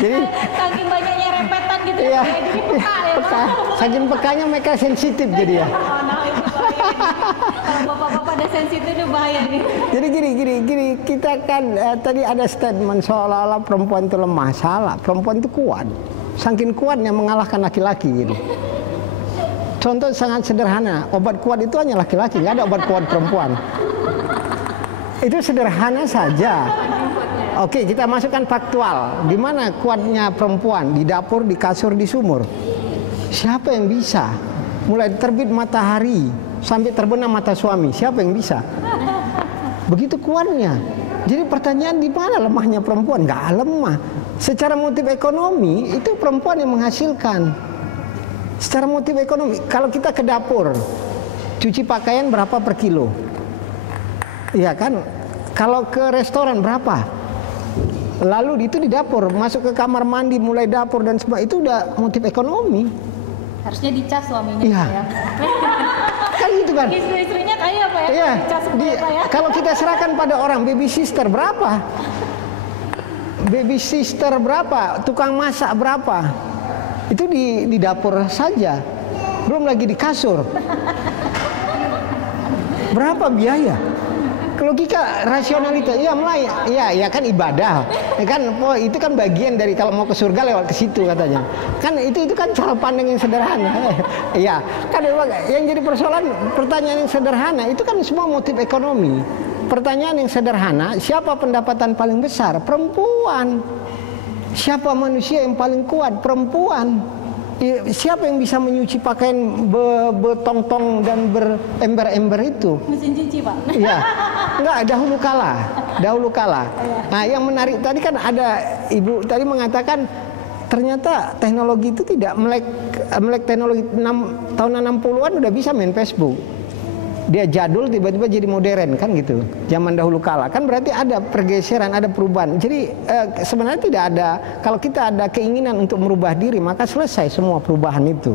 Jadi saking banyaknya rempetan gitu iya, ya, jadi peka ya. peka. Saking pekanya mereka sensitif jadi ya. Nah, itu bahaya nih. Kalau bapak-bapak ada sensitif itu bahaya nih. Jadi gini, kita kan tadi ada statement seolah-olah perempuan itu lemah. Salah, perempuan itu kuat. Saking kuatnya mengalahkan laki-laki gitu. Contoh sangat sederhana, obat kuat itu hanya laki-laki, nggak ada obat kuat perempuan. Itu sederhana saja. Oke, kita masukkan faktual. Di mana kuatnya perempuan? Di dapur, di kasur, di sumur. Siapa yang bisa? Mulai terbit matahari sampai terbenam mata suami, siapa yang bisa? Begitu kuatnya. Jadi pertanyaan di mana lemahnya perempuan? Nggak lemah. Secara motif ekonomi itu perempuan yang menghasilkan. Secara motif ekonomi, kalau kita ke dapur, cuci pakaian berapa per kilo? Iya kan? Kalau ke restoran berapa? Lalu itu di dapur, masuk ke kamar mandi, mulai dapur dan semua itu udah motif ekonomi. Harusnya dicas suaminya ya. Kan gitu kan? Istri-istrinya kaya apa ya? Iya. Dicas ya? Kalau kita serahkan pada orang, baby sister berapa? Baby sister berapa? Tukang masak berapa? Itu di dapur saja, belum lagi di kasur. Berapa biaya? logika rasionalitas, ya mulai, ya kan ibadah, ya kan itu kan bagian dari kalau mau ke surga lewat ke situ katanya. Kan itu kan cara pandang yang sederhana. Iya, kan yang jadi pertanyaan yang sederhana itu kan semua motif ekonomi. Pertanyaan yang sederhana, siapa pendapatan paling besar? Perempuan. Siapa manusia yang paling kuat? Perempuan. Siapa yang bisa menyuci pakaian betong-tong dan berember-ember itu? Mesin cuci, Pak. Iya, enggak, dahulu kala. Nah, yang menarik tadi kan ada Ibu tadi mengatakan ternyata teknologi itu tidak melek teknologi tahun 60-an udah bisa main Facebook. Dia jadul tiba-tiba jadi modern kan gitu. Zaman dahulu kala kan berarti ada pergeseran, ada perubahan. Jadi sebenarnya tidak ada, kalau kita ada keinginan untuk merubah diri maka selesai semua perubahan itu.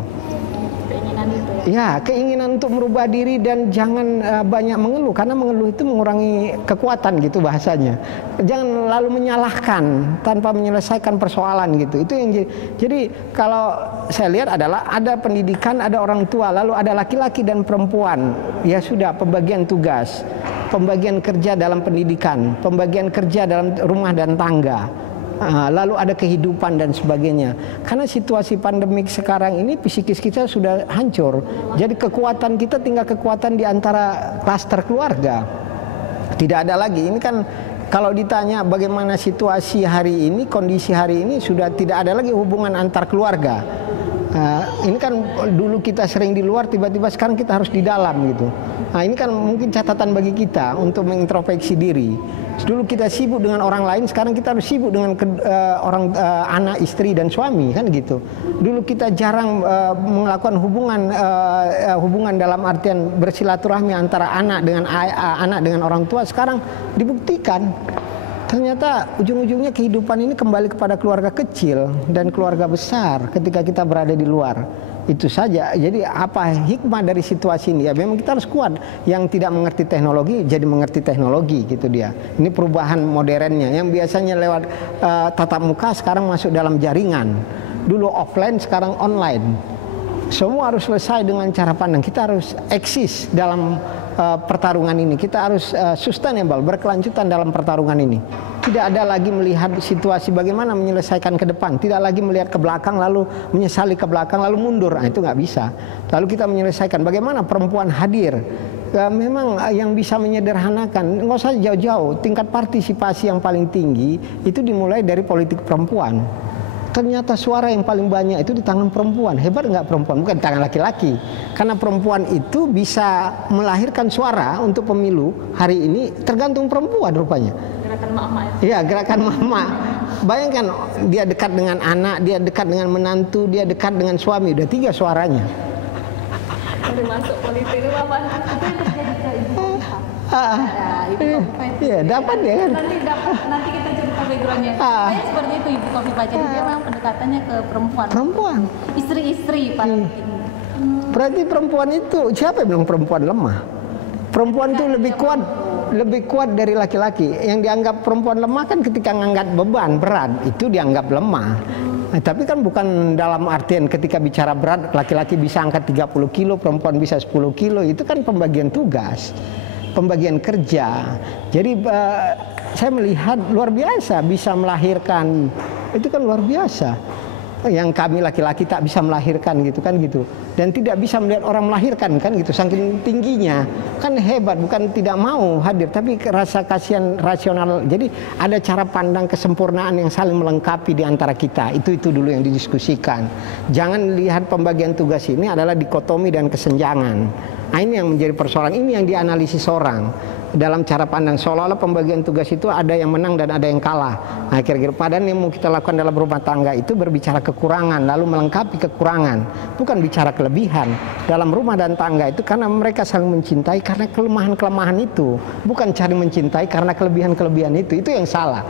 Keinginan itu ya. Ya, keinginan untuk merubah diri dan jangan banyak mengeluh karena mengeluh itu mengurangi kekuatan gitu bahasanya. Jangan lalu menyalahkan tanpa menyelesaikan persoalan gitu. Itu yang jadi kalau saya lihat adalah ada pendidikan, ada orang tua, lalu ada laki-laki dan perempuan. Ya sudah, pembagian tugas, pembagian kerja dalam pendidikan, pembagian kerja dalam rumah dan tangga. Lalu ada kehidupan dan sebagainya. Karena situasi pandemik sekarang ini psikis kita sudah hancur. Jadi kekuatan kita tinggal kekuatan di antara klaster keluarga. Tidak ada lagi. Ini kan kalau ditanya bagaimana situasi hari ini, kondisi hari ini sudah tidak ada lagi hubungan antar keluarga. Ini kan dulu kita sering di luar, tiba-tiba sekarang kita harus di dalam gitu. Nah ini kan mungkin catatan bagi kita untuk mengintrospeksi diri. Dulu kita sibuk dengan orang lain, sekarang kita harus sibuk dengan anak, istri dan suami kan gitu. Dulu kita jarang melakukan hubungan dalam artian bersilaturahmi antara anak dengan orang tua. Sekarang dibuktikan ternyata ujung-ujungnya kehidupan ini kembali kepada keluarga kecil dan keluarga besar ketika kita berada di luar. Itu saja. Jadi apa hikmah dari situasi ini? Ya memang kita harus kuat. Yang tidak mengerti teknologi jadi mengerti teknologi gitu dia. Ini perubahan modernnya. Yang biasanya lewat tatap muka sekarang masuk dalam jaringan. Dulu offline, sekarang online. Semua harus selesai dengan cara pandang. Kita harus eksis dalam pertarungan ini. Kita harus sustainable, berkelanjutan dalam pertarungan ini. Tidak ada lagi melihat situasi bagaimana menyelesaikan ke depan. Tidak lagi melihat ke belakang lalu menyesali ke belakang lalu mundur. Nah, itu nggak bisa. Lalu kita menyelesaikan bagaimana perempuan hadir. Memang yang bisa menyederhanakan, nggak usah jauh-jauh. Tingkat partisipasi yang paling tinggi itu dimulai dari politik perempuan. Ternyata suara yang paling banyak itu di tangan perempuan. Hebat nggak perempuan? Bukan di tangan laki-laki. Karena perempuan itu bisa melahirkan suara untuk pemilu hari ini tergantung perempuan rupanya. Gerakan mama ya? Iya, gerakan mama. Bayangkan dia dekat dengan anak, dia dekat dengan menantu, dia dekat dengan suami. Udah 3 suaranya. Baru masuk politik itu apa? Apa yang terjadi ke Ibu Kofifa? Iya, dapat ya kan? Nanti kita cerita backgroundnya. Kayak seperti itu Ibu Kofifa. Jadi dia memang pendekatannya ke perempuan. Perempuan. Istri-istri paling. Berarti perempuan itu, siapa yang bilang perempuan lemah? Perempuan itu lebih kuat dari laki-laki. Yang dianggap perempuan lemah kan ketika ngangkat beban berat, itu dianggap lemah. Nah, tapi kan bukan dalam artian ketika bicara berat, laki-laki bisa angkat 30 kilo, perempuan bisa 10 kilo. Itu kan pembagian tugas, pembagian kerja. Jadi saya melihat luar biasa bisa melahirkan. Itu kan luar biasa. Yang kami laki-laki tak bisa melahirkan gitu kan gitu, dan tidak bisa melihat orang melahirkan kan gitu, saking tingginya kan hebat. Bukan tidak mau hadir, tapi rasa kasihan rasional. Jadi ada cara pandang kesempurnaan yang saling melengkapi di antara kita. Itu dulu yang didiskusikan. Jangan lihat pembagian tugas ini adalah dikotomi dan kesenjangan. Nah ini yang menjadi persoalan, ini yang dianalisis orang dalam cara pandang, seolah-olah pembagian tugas itu ada yang menang dan ada yang kalah. Nah kira-kira padahal yang mau kita lakukan dalam rumah tangga itu berbicara kekurangan lalu melengkapi kekurangan, bukan bicara kelebihan. Dalam rumah dan tangga itu karena mereka saling mencintai karena kelemahan-kelemahan itu, bukan cari mencintai karena kelebihan-kelebihan itu yang salah.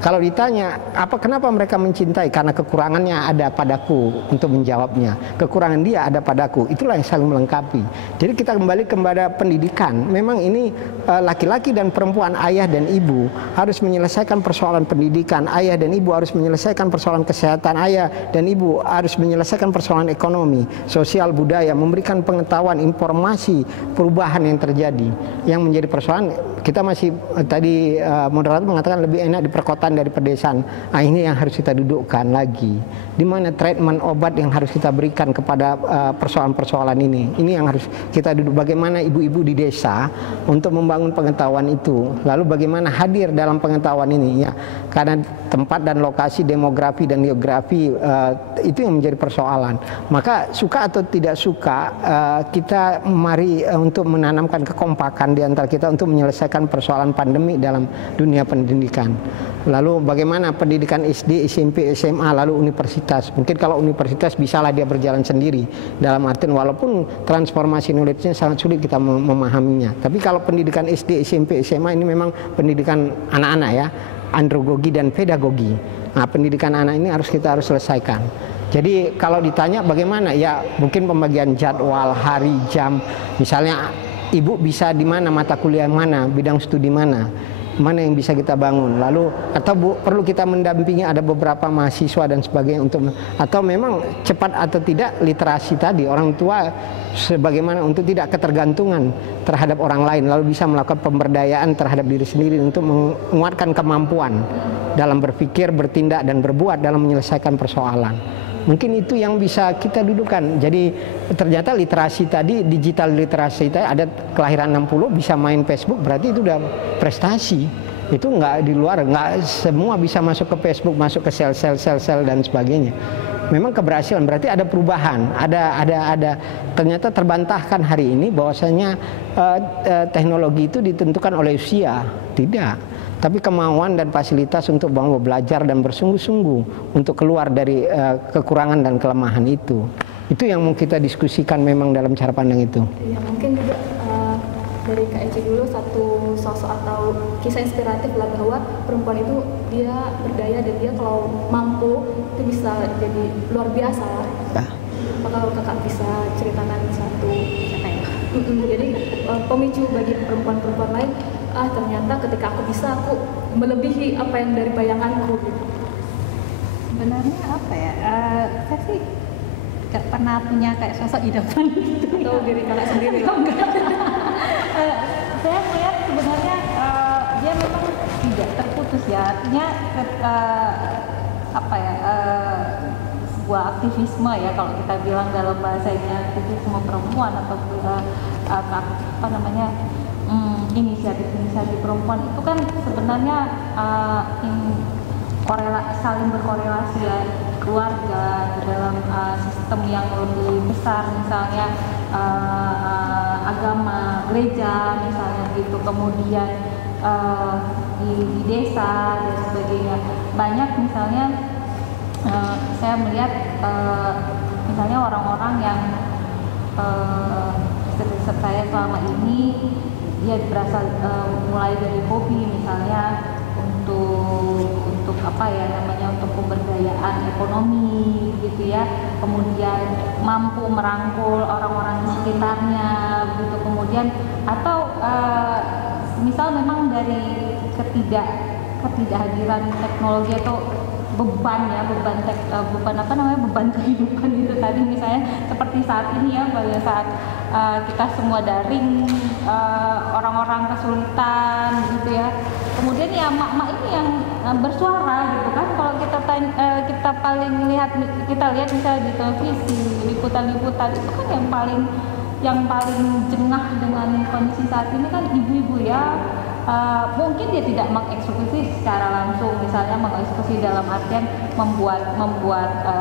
Kalau ditanya kenapa mereka mencintai, karena kekurangannya ada padaku untuk menjawabnya. Kekurangan dia ada padaku. Itulah yang saling melengkapi. Jadi kita kembali kepada pendidikan. Memang ini laki-laki dan perempuan, ayah dan ibu harus menyelesaikan persoalan pendidikan. Ayah dan ibu harus menyelesaikan persoalan kesehatan. Ayah dan ibu harus menyelesaikan persoalan ekonomi, sosial, budaya, memberikan pengetahuan, informasi, perubahan yang terjadi. Yang menjadi persoalan, kita masih tadi moderator mengatakan lebih enak di perkotaan dari pedesaan. Nah, ini yang harus kita dudukkan lagi. Di mana treatment obat yang harus kita berikan kepada persoalan-persoalan ini. Ini yang harus kita duduk. Bagaimana ibu-ibu di desa untuk membangun pengetahuan itu. Lalu bagaimana hadir dalam pengetahuan ini ya. Karena tempat dan lokasi, demografi dan geografi itu yang menjadi persoalan. Maka suka atau tidak suka kita mari untuk menanamkan kekompakan di antara kita untuk menyelesaikan persoalan pandemi dalam dunia pendidikan. Lalu bagaimana pendidikan SD, SMP, SMA, lalu universitas. Mungkin kalau universitas bisalah dia berjalan sendiri. Dalam artian walaupun transformasi knowledge-nya sangat sulit kita memahaminya. Tapi kalau pendidikan SD, SMP, SMA ini memang pendidikan anak-anak ya. Andragogi dan pedagogi. Nah, pendidikan anak ini kita harus selesaikan. Jadi kalau ditanya bagaimana, ya mungkin pembagian jadwal, hari, jam. Misalnya ibu bisa di mana, mata kuliah mana, bidang studi mana yang bisa kita bangun. Lalu atau perlu kita mendampingi ada beberapa mahasiswa dan sebagainya untuk, atau memang cepat atau tidak literasi tadi orang tua sebagaimana untuk tidak ketergantungan terhadap orang lain, lalu bisa melakukan pemberdayaan terhadap diri sendiri untuk menguatkan kemampuan dalam berpikir, bertindak dan berbuat dalam menyelesaikan persoalan. Mungkin itu yang bisa kita dudukan. Jadi ternyata literasi tadi, digital literasi tadi, ada kelahiran 60 bisa main Facebook, berarti itu udah prestasi. Itu nggak di luar, nggak semua bisa masuk ke Facebook, masuk ke sel dan sebagainya. Memang keberhasilan, berarti ada perubahan, ada ternyata terbantahkan hari ini bahwasanya teknologi itu ditentukan oleh usia. Tidak. Tapi kemauan dan fasilitas untuk belajar dan bersungguh-sungguh untuk keluar dari kekurangan dan kelemahan itu. Itu yang mau kita diskusikan memang dalam cara pandang itu. Ya, mungkin juga dari Kak Eci dulu satu sosok atau kisah inspiratif lah bahwa perempuan itu dia berdaya dan dia kalau mampu itu bisa jadi luar biasa lah. Ya. Kalau Kakak bisa ceritakan satu jadi pemicu bagi perempuan-perempuan lain, ternyata ketika aku bisa, aku melebihi apa yang dari bayanganku gitu. Sebenarnya apa ya, saya sih gak pernah punya kayak sosok idaman gitu. Atau diri Kakak sendiri? Saya melihat sebenarnya dia memang tidak terputus ya, artinya apa ya, sebuah aktivisme ya kalau kita bilang dalam bahasanya aktivisme perempuan atau apa namanya inisiatif perempuan itu kan sebenarnya saling berkorelasi ya, keluarga di dalam sistem yang lebih besar, misalnya agama, gereja misalnya gitu, kemudian di desa dan sebagainya. Banyak misalnya saya melihat misalnya orang-orang yang riset saya selama ini, dia berasal mulai dari hobi misalnya untuk apa ya namanya, untuk pemberdayaan ekonomi gitu ya, kemudian mampu merangkul orang-orang di sekitarnya gitu, kemudian atau misal memang dari ketidakhadiran teknologi atau beban kehidupan itu tadi, misalnya seperti saat ini ya, pada saat kita semua daring, orang-orang kesulitan gitu ya, kemudian ya emak-emak ini yang bersuara gitu kan. Kalau kita lihat misalnya di televisi, liputan-liputan itu kan yang paling jengah dengan kondisi saat ini kan ibu-ibu ya. Mungkin dia tidak mengeksekusi secara langsung, misalnya mengeksekusi dalam artian membuat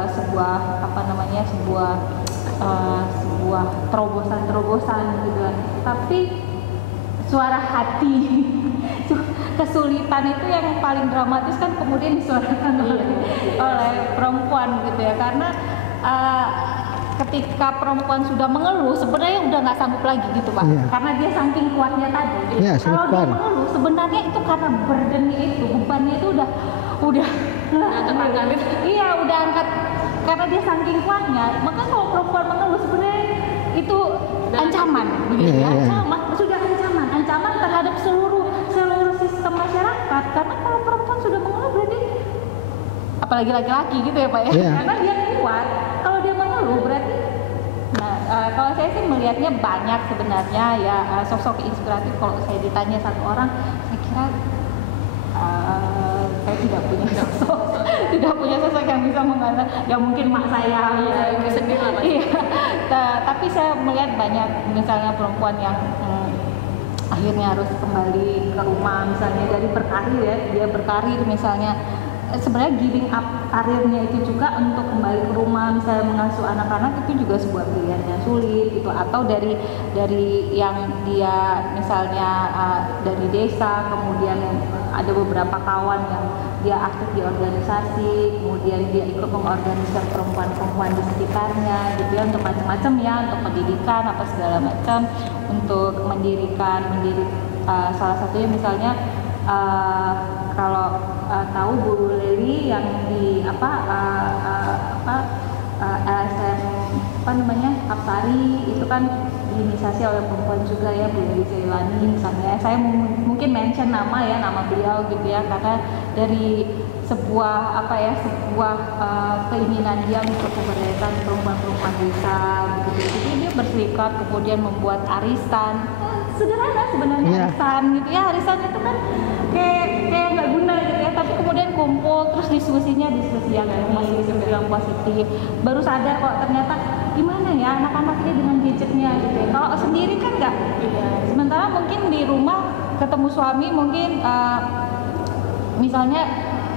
sebuah apa namanya, sebuah terobosan gitu kan. Tapi suara hati kesulitan itu yang paling dramatis kan kemudian disuarakan oleh perempuan gitu ya, karena ketika perempuan sudah mengeluh sebenarnya udah nggak sanggup lagi gitu Pak, karena dia saking kuatnya tadi. Kalau dia mengeluh sebenarnya itu karena burdennya itu, bebannya itu udah angkat. iya udah angkat karena dia saking kuatnya. Maka kalau perempuan mengeluh sebenarnya itu ancaman, begitu ya. Ancaman, sudah ancaman terhadap seluruh sistem masyarakat. Karena kalau perempuan sudah mengeluh berarti, apalagi laki-laki gitu ya Pak ya, karena dia kuat. Kalau dia mengeluh berarti, kalau saya sih melihatnya banyak sebenarnya ya sosok inspiratif. Kalau saya ditanya satu orang, saya kira saya tidak punya sosok yang bisa mengatakan, ya mungkin mak saya ya sedih lah Pak. Iya. Tapi saya melihat banyak misalnya perempuan yang akhirnya harus kembali ke rumah, misalnya dari berkarir ya, dia berkarir misalnya, sebenarnya giving up karirnya itu juga untuk kembali ke rumah, misalnya mengasuh anak-anak, itu juga sebuah pilihan yang sulit gitu. Atau dari yang dia misalnya dari desa, kemudian ada beberapa kawan yang dia aktif di organisasi, kemudian dia ikut mengorganisir perempuan-perempuan di sekitarnya gitu ya, untuk macam-macam ya, untuk pendidikan apa segala macam, untuk mendirikan salah satunya misalnya kalau tahu Bu Leli yang di LSM Apsari itu kan diinisiasi oleh perempuan juga ya, Bu Leli Jailani misalnya. Saya mungkin mention nama beliau gitu ya, karena dari sebuah keinginan dia untuk memberdayakan perempuan-perempuan desa gitu. Jadi dia berserikat kemudian membuat arisan. Sederhana sebenarnya arisan gitu ya. Arisan itu kan kayak nggak guna gitu ya, tapi kemudian kumpul terus diskusi yang positif. Baru sadar kok ternyata gimana ya anak-anaknya dengan gadgetnya gitu ya. Kalau sendiri kan nggak. Sementara mungkin di rumah ketemu suami mungkin misalnya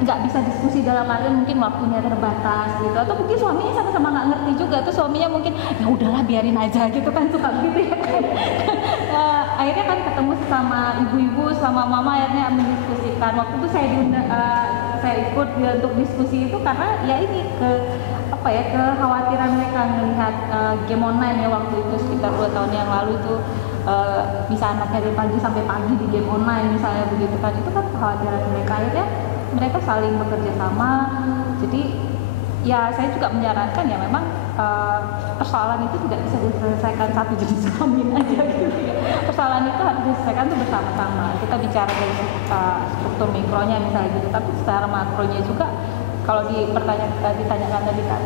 nggak bisa diskusi dalam artian mungkin waktunya terbatas gitu, atau mungkin suaminya sama-sama nggak ngerti juga, tuh suaminya mungkin ya udahlah biarin aja gitu kan, suka gitu ya kan. Akhirnya kan ketemu sama ibu-ibu sama mama, akhirnya mendiskusikan. Waktu itu saya ikut untuk diskusi itu karena ya ini kekhawatiran mereka melihat game online ya, waktu itu sekitar 2 tahun yang lalu tuh bisa anaknya dari pagi sampai pagi di game online misalnya begitu kan. Itu kan kekhawatiran mereka, akhirnya mereka saling bekerja sama. Jadi ya saya juga menyarankan ya memang persoalan itu tidak bisa diselesaikan satu jenis kelamin aja gitu ya. Persoalan itu harus diselesaikan tuh bersama-sama. Kita bicara dari struktur mikronya misalnya gitu, tapi secara makronya juga kalau ditanyakan tadi kan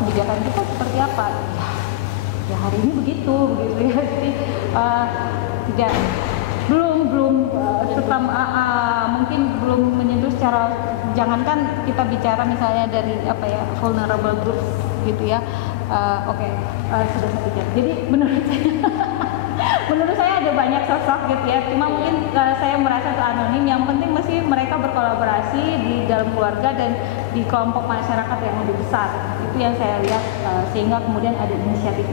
kebijakan kita seperti apa? Ya hari ini begitu ya. Jadi belum mungkin belum menyentuh secara, jangankan kita bicara misalnya dari vulnerable groups gitu ya. Sudah 1 jam. Jadi menurut saya ada banyak sosok gitu ya, cuma mungkin saya merasa itu anonim. Yang penting mesti mereka berkolaborasi di dalam keluarga dan di kelompok masyarakat yang lebih besar. Itu yang saya lihat, sehingga kemudian ada inisiatif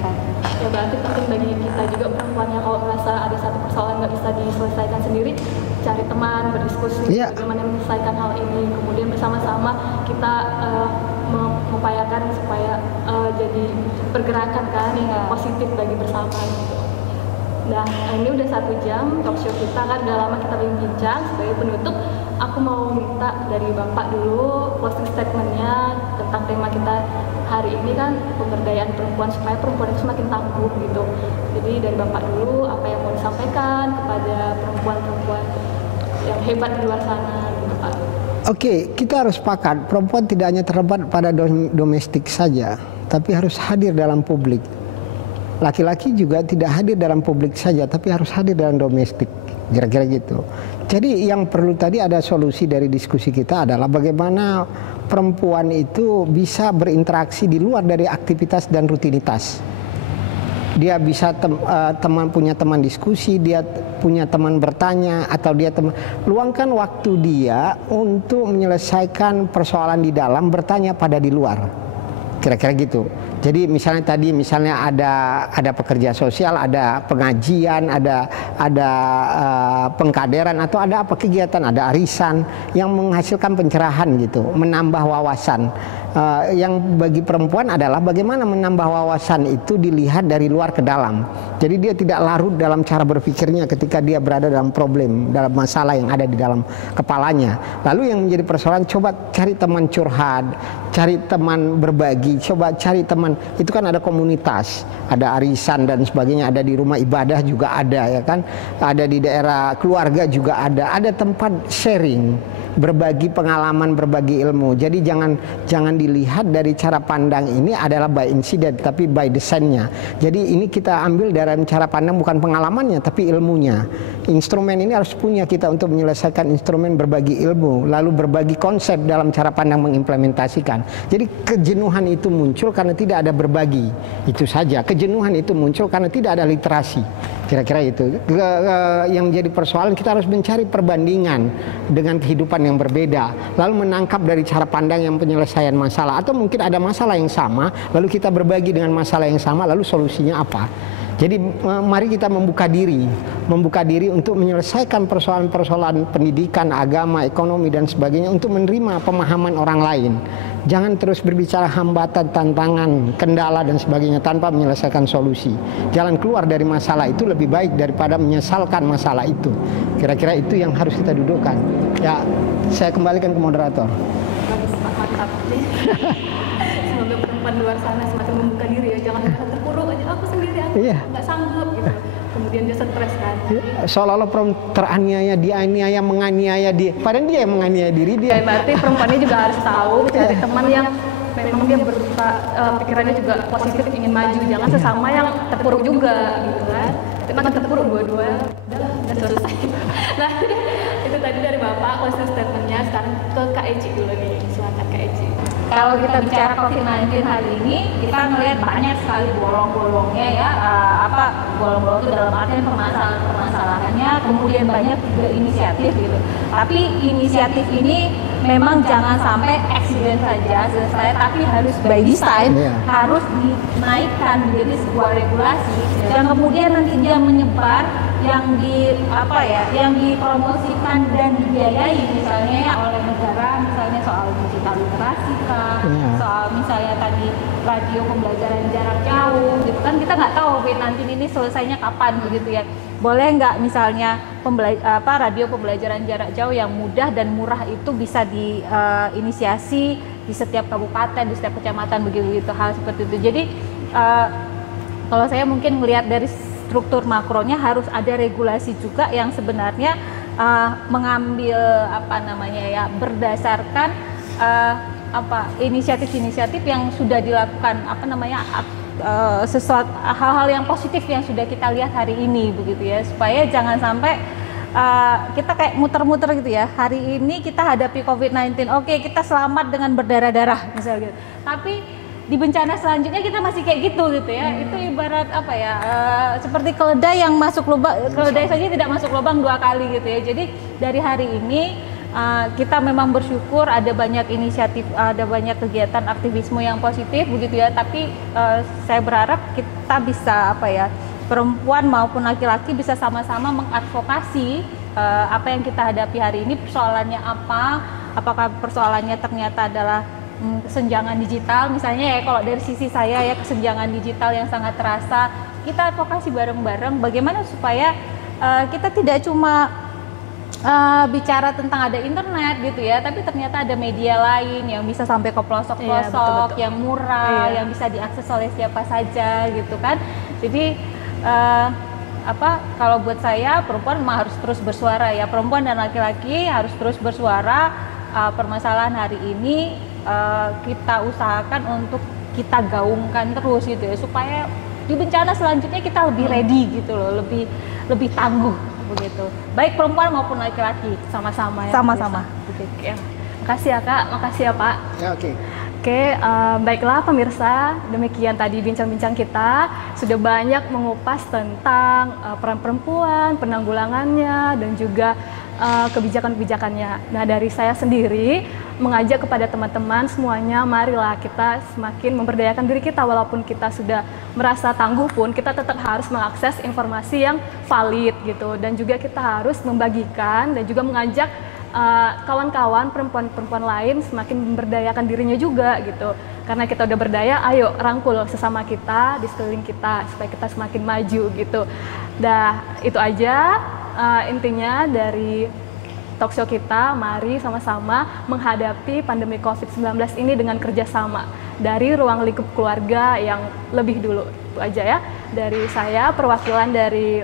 tadi. Ya berarti penting bagi kita juga perempuan yang kalau merasa ada satu persoalan nggak bisa diselesaikan sendiri, cari teman, berdiskusi bagaimana menyelesaikan hal ini, kemudian bersama-sama kita mengupayakan supaya jadi pergerakan kan positif bagi bersama gitu. Nah ini udah 1 jam talkshow kita kan, udah lama kita bincang. Sebagai penutup aku mau minta dari Bapak dulu closing statementnya tentang tema kita hari ini kan, pemberdayaan perempuan supaya perempuan itu semakin tangguh gitu. Jadi dari Bapak dulu apa yang mau disampaikan kepada perempuan-perempuan yang hebat di luar sana gitu Pak. Oke, kita harus sepakat perempuan tidak hanya terlibat pada domestik saja, tapi harus hadir dalam publik. Laki-laki juga tidak hadir dalam publik saja, tapi harus hadir dalam domestik, kira-kira gitu. Jadi yang perlu tadi ada solusi dari diskusi kita adalah bagaimana perempuan itu bisa berinteraksi di luar dari aktivitas dan rutinitas. Dia bisa punya teman diskusi, dia punya teman bertanya, atau dia luangkan waktu dia untuk menyelesaikan persoalan di dalam, bertanya pada di luar. Kira-kira gitu. Jadi misalnya ada pekerja sosial, ada pengajian, ada pengkaderan, atau ada apa kegiatan, ada arisan yang menghasilkan pencerahan gitu, menambah wawasan. Yang bagi perempuan adalah bagaimana menambah wawasan itu dilihat dari luar ke dalam. Jadi dia tidak larut dalam cara berpikirnya ketika dia berada dalam problem, dalam masalah yang ada di dalam kepalanya. Lalu yang menjadi persoalan, coba cari teman curhat, cari teman berbagi, coba cari teman, itu kan ada komunitas, ada arisan dan sebagainya, ada di rumah ibadah juga ada, ya kan, ada di daerah keluarga juga ada tempat sharing, berbagi pengalaman, berbagi ilmu. Jadi jangan dilihat dari cara pandang ini adalah by incident, tapi by design-nya. Jadi ini kita ambil dari cara pandang, bukan pengalamannya tapi ilmunya. Instrumen ini harus punya kita untuk menyelesaikan instrumen berbagi ilmu, lalu berbagi konsep dalam cara pandang mengimplementasikan. Jadi kejenuhan itu muncul karena tidak ada berbagi, itu saja. Kejenuhan itu muncul karena tidak ada literasi. Kira-kira itu yang menjadi persoalan. Kita harus mencari perbandingan dengan kehidupan yang berbeda, lalu menangkap dari cara pandang yang penyelesaian masalah, atau mungkin ada masalah yang sama lalu kita berbagi dengan masalah yang sama, lalu solusinya apa. Jadi mari kita membuka diri untuk menyelesaikan persoalan-persoalan pendidikan, agama, ekonomi dan sebagainya, untuk menerima pemahaman orang lain. Jangan terus berbicara hambatan, tantangan, kendala dan sebagainya tanpa menyelesaikan solusi. Jalan keluar dari masalah itu lebih baik daripada menyesalkan masalah itu. Kira-kira itu yang harus kita dudukkan. Ya, saya kembalikan ke moderator. Bagus, Pak, mantap. Semoga perempuan luar sana semakin membuka diri ya, jangan terpuruk aja, aku sendiri nggak sanggup gitu. Kemudian dia stres kan. Seolah-olah perempuan teraniaya, dianiaya, menganiaya dia. Padahal dia yang menganiaya diri dia. Berarti perempuannya juga harus tahu cari teman yang memang dia pikirannya juga positif, ingin maju. Jangan sesama yang terpuruk juga gitu kan. Kita kan terpuruk dua-dua, udah selesai. Nah, itu tadi dari Bapak closing statement-nya. Sekarang ke Kak Eci dulu nih. Silakan Kak Eci. Kalau kita bicara COVID-19 hari ini, kita melihat banyak sekali bolong-bolongnya ya, bolong-bolong itu dalam artian permasalahannya, kemudian banyak juga inisiatif gitu. Tapi inisiatif ini memang jangan sampai accident saja selesai, tapi harus by design, harus dinaikkan menjadi sebuah regulasi yang kemudian nanti dia menyebar, yang yang dipromosikan dan dibiayai misalnya ya oleh negara, misalnya soal digital literasi soal misalnya tadi radio pembelajaran jarak jauh gitu kan, kita nggak tahu COVID-19 ini selesainya kapan begitu ya. Boleh nggak misalnya radio pembelajaran jarak jauh yang mudah dan murah itu bisa diinisiasi di setiap kabupaten, di setiap kecamatan, begitu hal seperti itu. Jadi kalau saya mungkin melihat dari struktur makronya, harus ada regulasi juga yang sebenarnya mengambil berdasarkan inisiatif-inisiatif yang sudah dilakukan, sesuatu hal-hal yang positif yang sudah kita lihat hari ini begitu ya, supaya jangan sampai kita kayak muter-muter gitu ya. Hari ini kita hadapi COVID-19, oke, kita selamat dengan berdarah-darah misalnya gitu. Tapi di bencana selanjutnya kita masih kayak gitu ya. Itu ibarat seperti keledai yang masuk lubang, keledai saja tidak masuk lubang 2 kali gitu ya. Jadi dari hari ini kita memang bersyukur ada banyak inisiatif, ada banyak kegiatan aktivisme yang positif begitu ya. Tapi saya berharap kita bisa perempuan maupun laki-laki bisa sama-sama mengadvokasi apa yang kita hadapi hari ini. Persoalannya apa? Apakah persoalannya ternyata adalah kesenjangan digital misalnya ya, kalau dari sisi saya ya, kesenjangan digital yang sangat terasa. Kita advokasi bareng-bareng bagaimana supaya kita tidak cuma bicara tentang ada internet gitu ya, tapi ternyata ada media lain yang bisa sampai ke pelosok-pelosok, yang murah, yang bisa diakses oleh siapa saja gitu kan. Jadi kalau buat saya perempuan memang harus terus bersuara ya, perempuan dan laki-laki harus terus bersuara. Permasalahan hari ini kita usahakan untuk kita gaungkan terus gitu ya, supaya di bencana selanjutnya kita lebih ready gitu loh, lebih tangguh begitu, baik perempuan maupun laki-laki sama-sama ya. Sama-sama. Ya. Makasih ya Kak, makasih ya Pak. Ya, oke. Oke, baiklah pemirsa, demikian tadi bincang-bincang kita, sudah banyak mengupas tentang peran perempuan, penanggulangannya, dan juga kebijakan-kebijakannya. Nah, dari saya sendiri mengajak kepada teman-teman semuanya, marilah kita semakin memberdayakan diri kita, walaupun kita sudah merasa tangguh pun kita tetap harus mengakses informasi yang valid gitu, dan juga kita harus membagikan dan juga mengajak kawan-kawan perempuan-perempuan lain semakin memberdayakan dirinya juga gitu. Karena kita udah berdaya, ayo rangkul sesama kita di sekeliling kita supaya kita semakin maju gitu. Dah, itu aja intinya dari talkshow kita. Mari sama-sama menghadapi pandemi COVID-19 ini dengan kerjasama dari ruang lingkup keluarga yang lebih dulu. Itu aja ya dari saya, perwakilan dari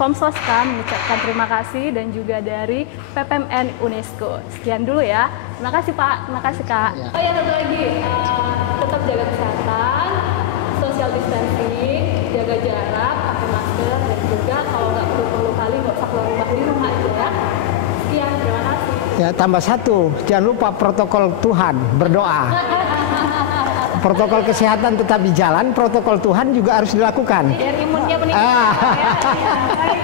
Komsoska mengucapkan terima kasih, dan juga dari PPMN UNESCO. Sekian dulu ya. Terima kasih Pak, terima kasih Kak. Ya. Oh ya, satu lagi, tetap jaga kesehatan, social distancing, jaga jarak, pakai masker, dan juga kalau nggak perlu kali nggak usah keluar rumah, di rumah aja ya. Sekian, terima kasih. Ya, tambah satu, jangan lupa protokol Tuhan, berdoa. Protokol kesehatan tetap di jalan, protokol Tuhan juga harus dilakukan. Biar imunnya meningkat. Ya. Baik.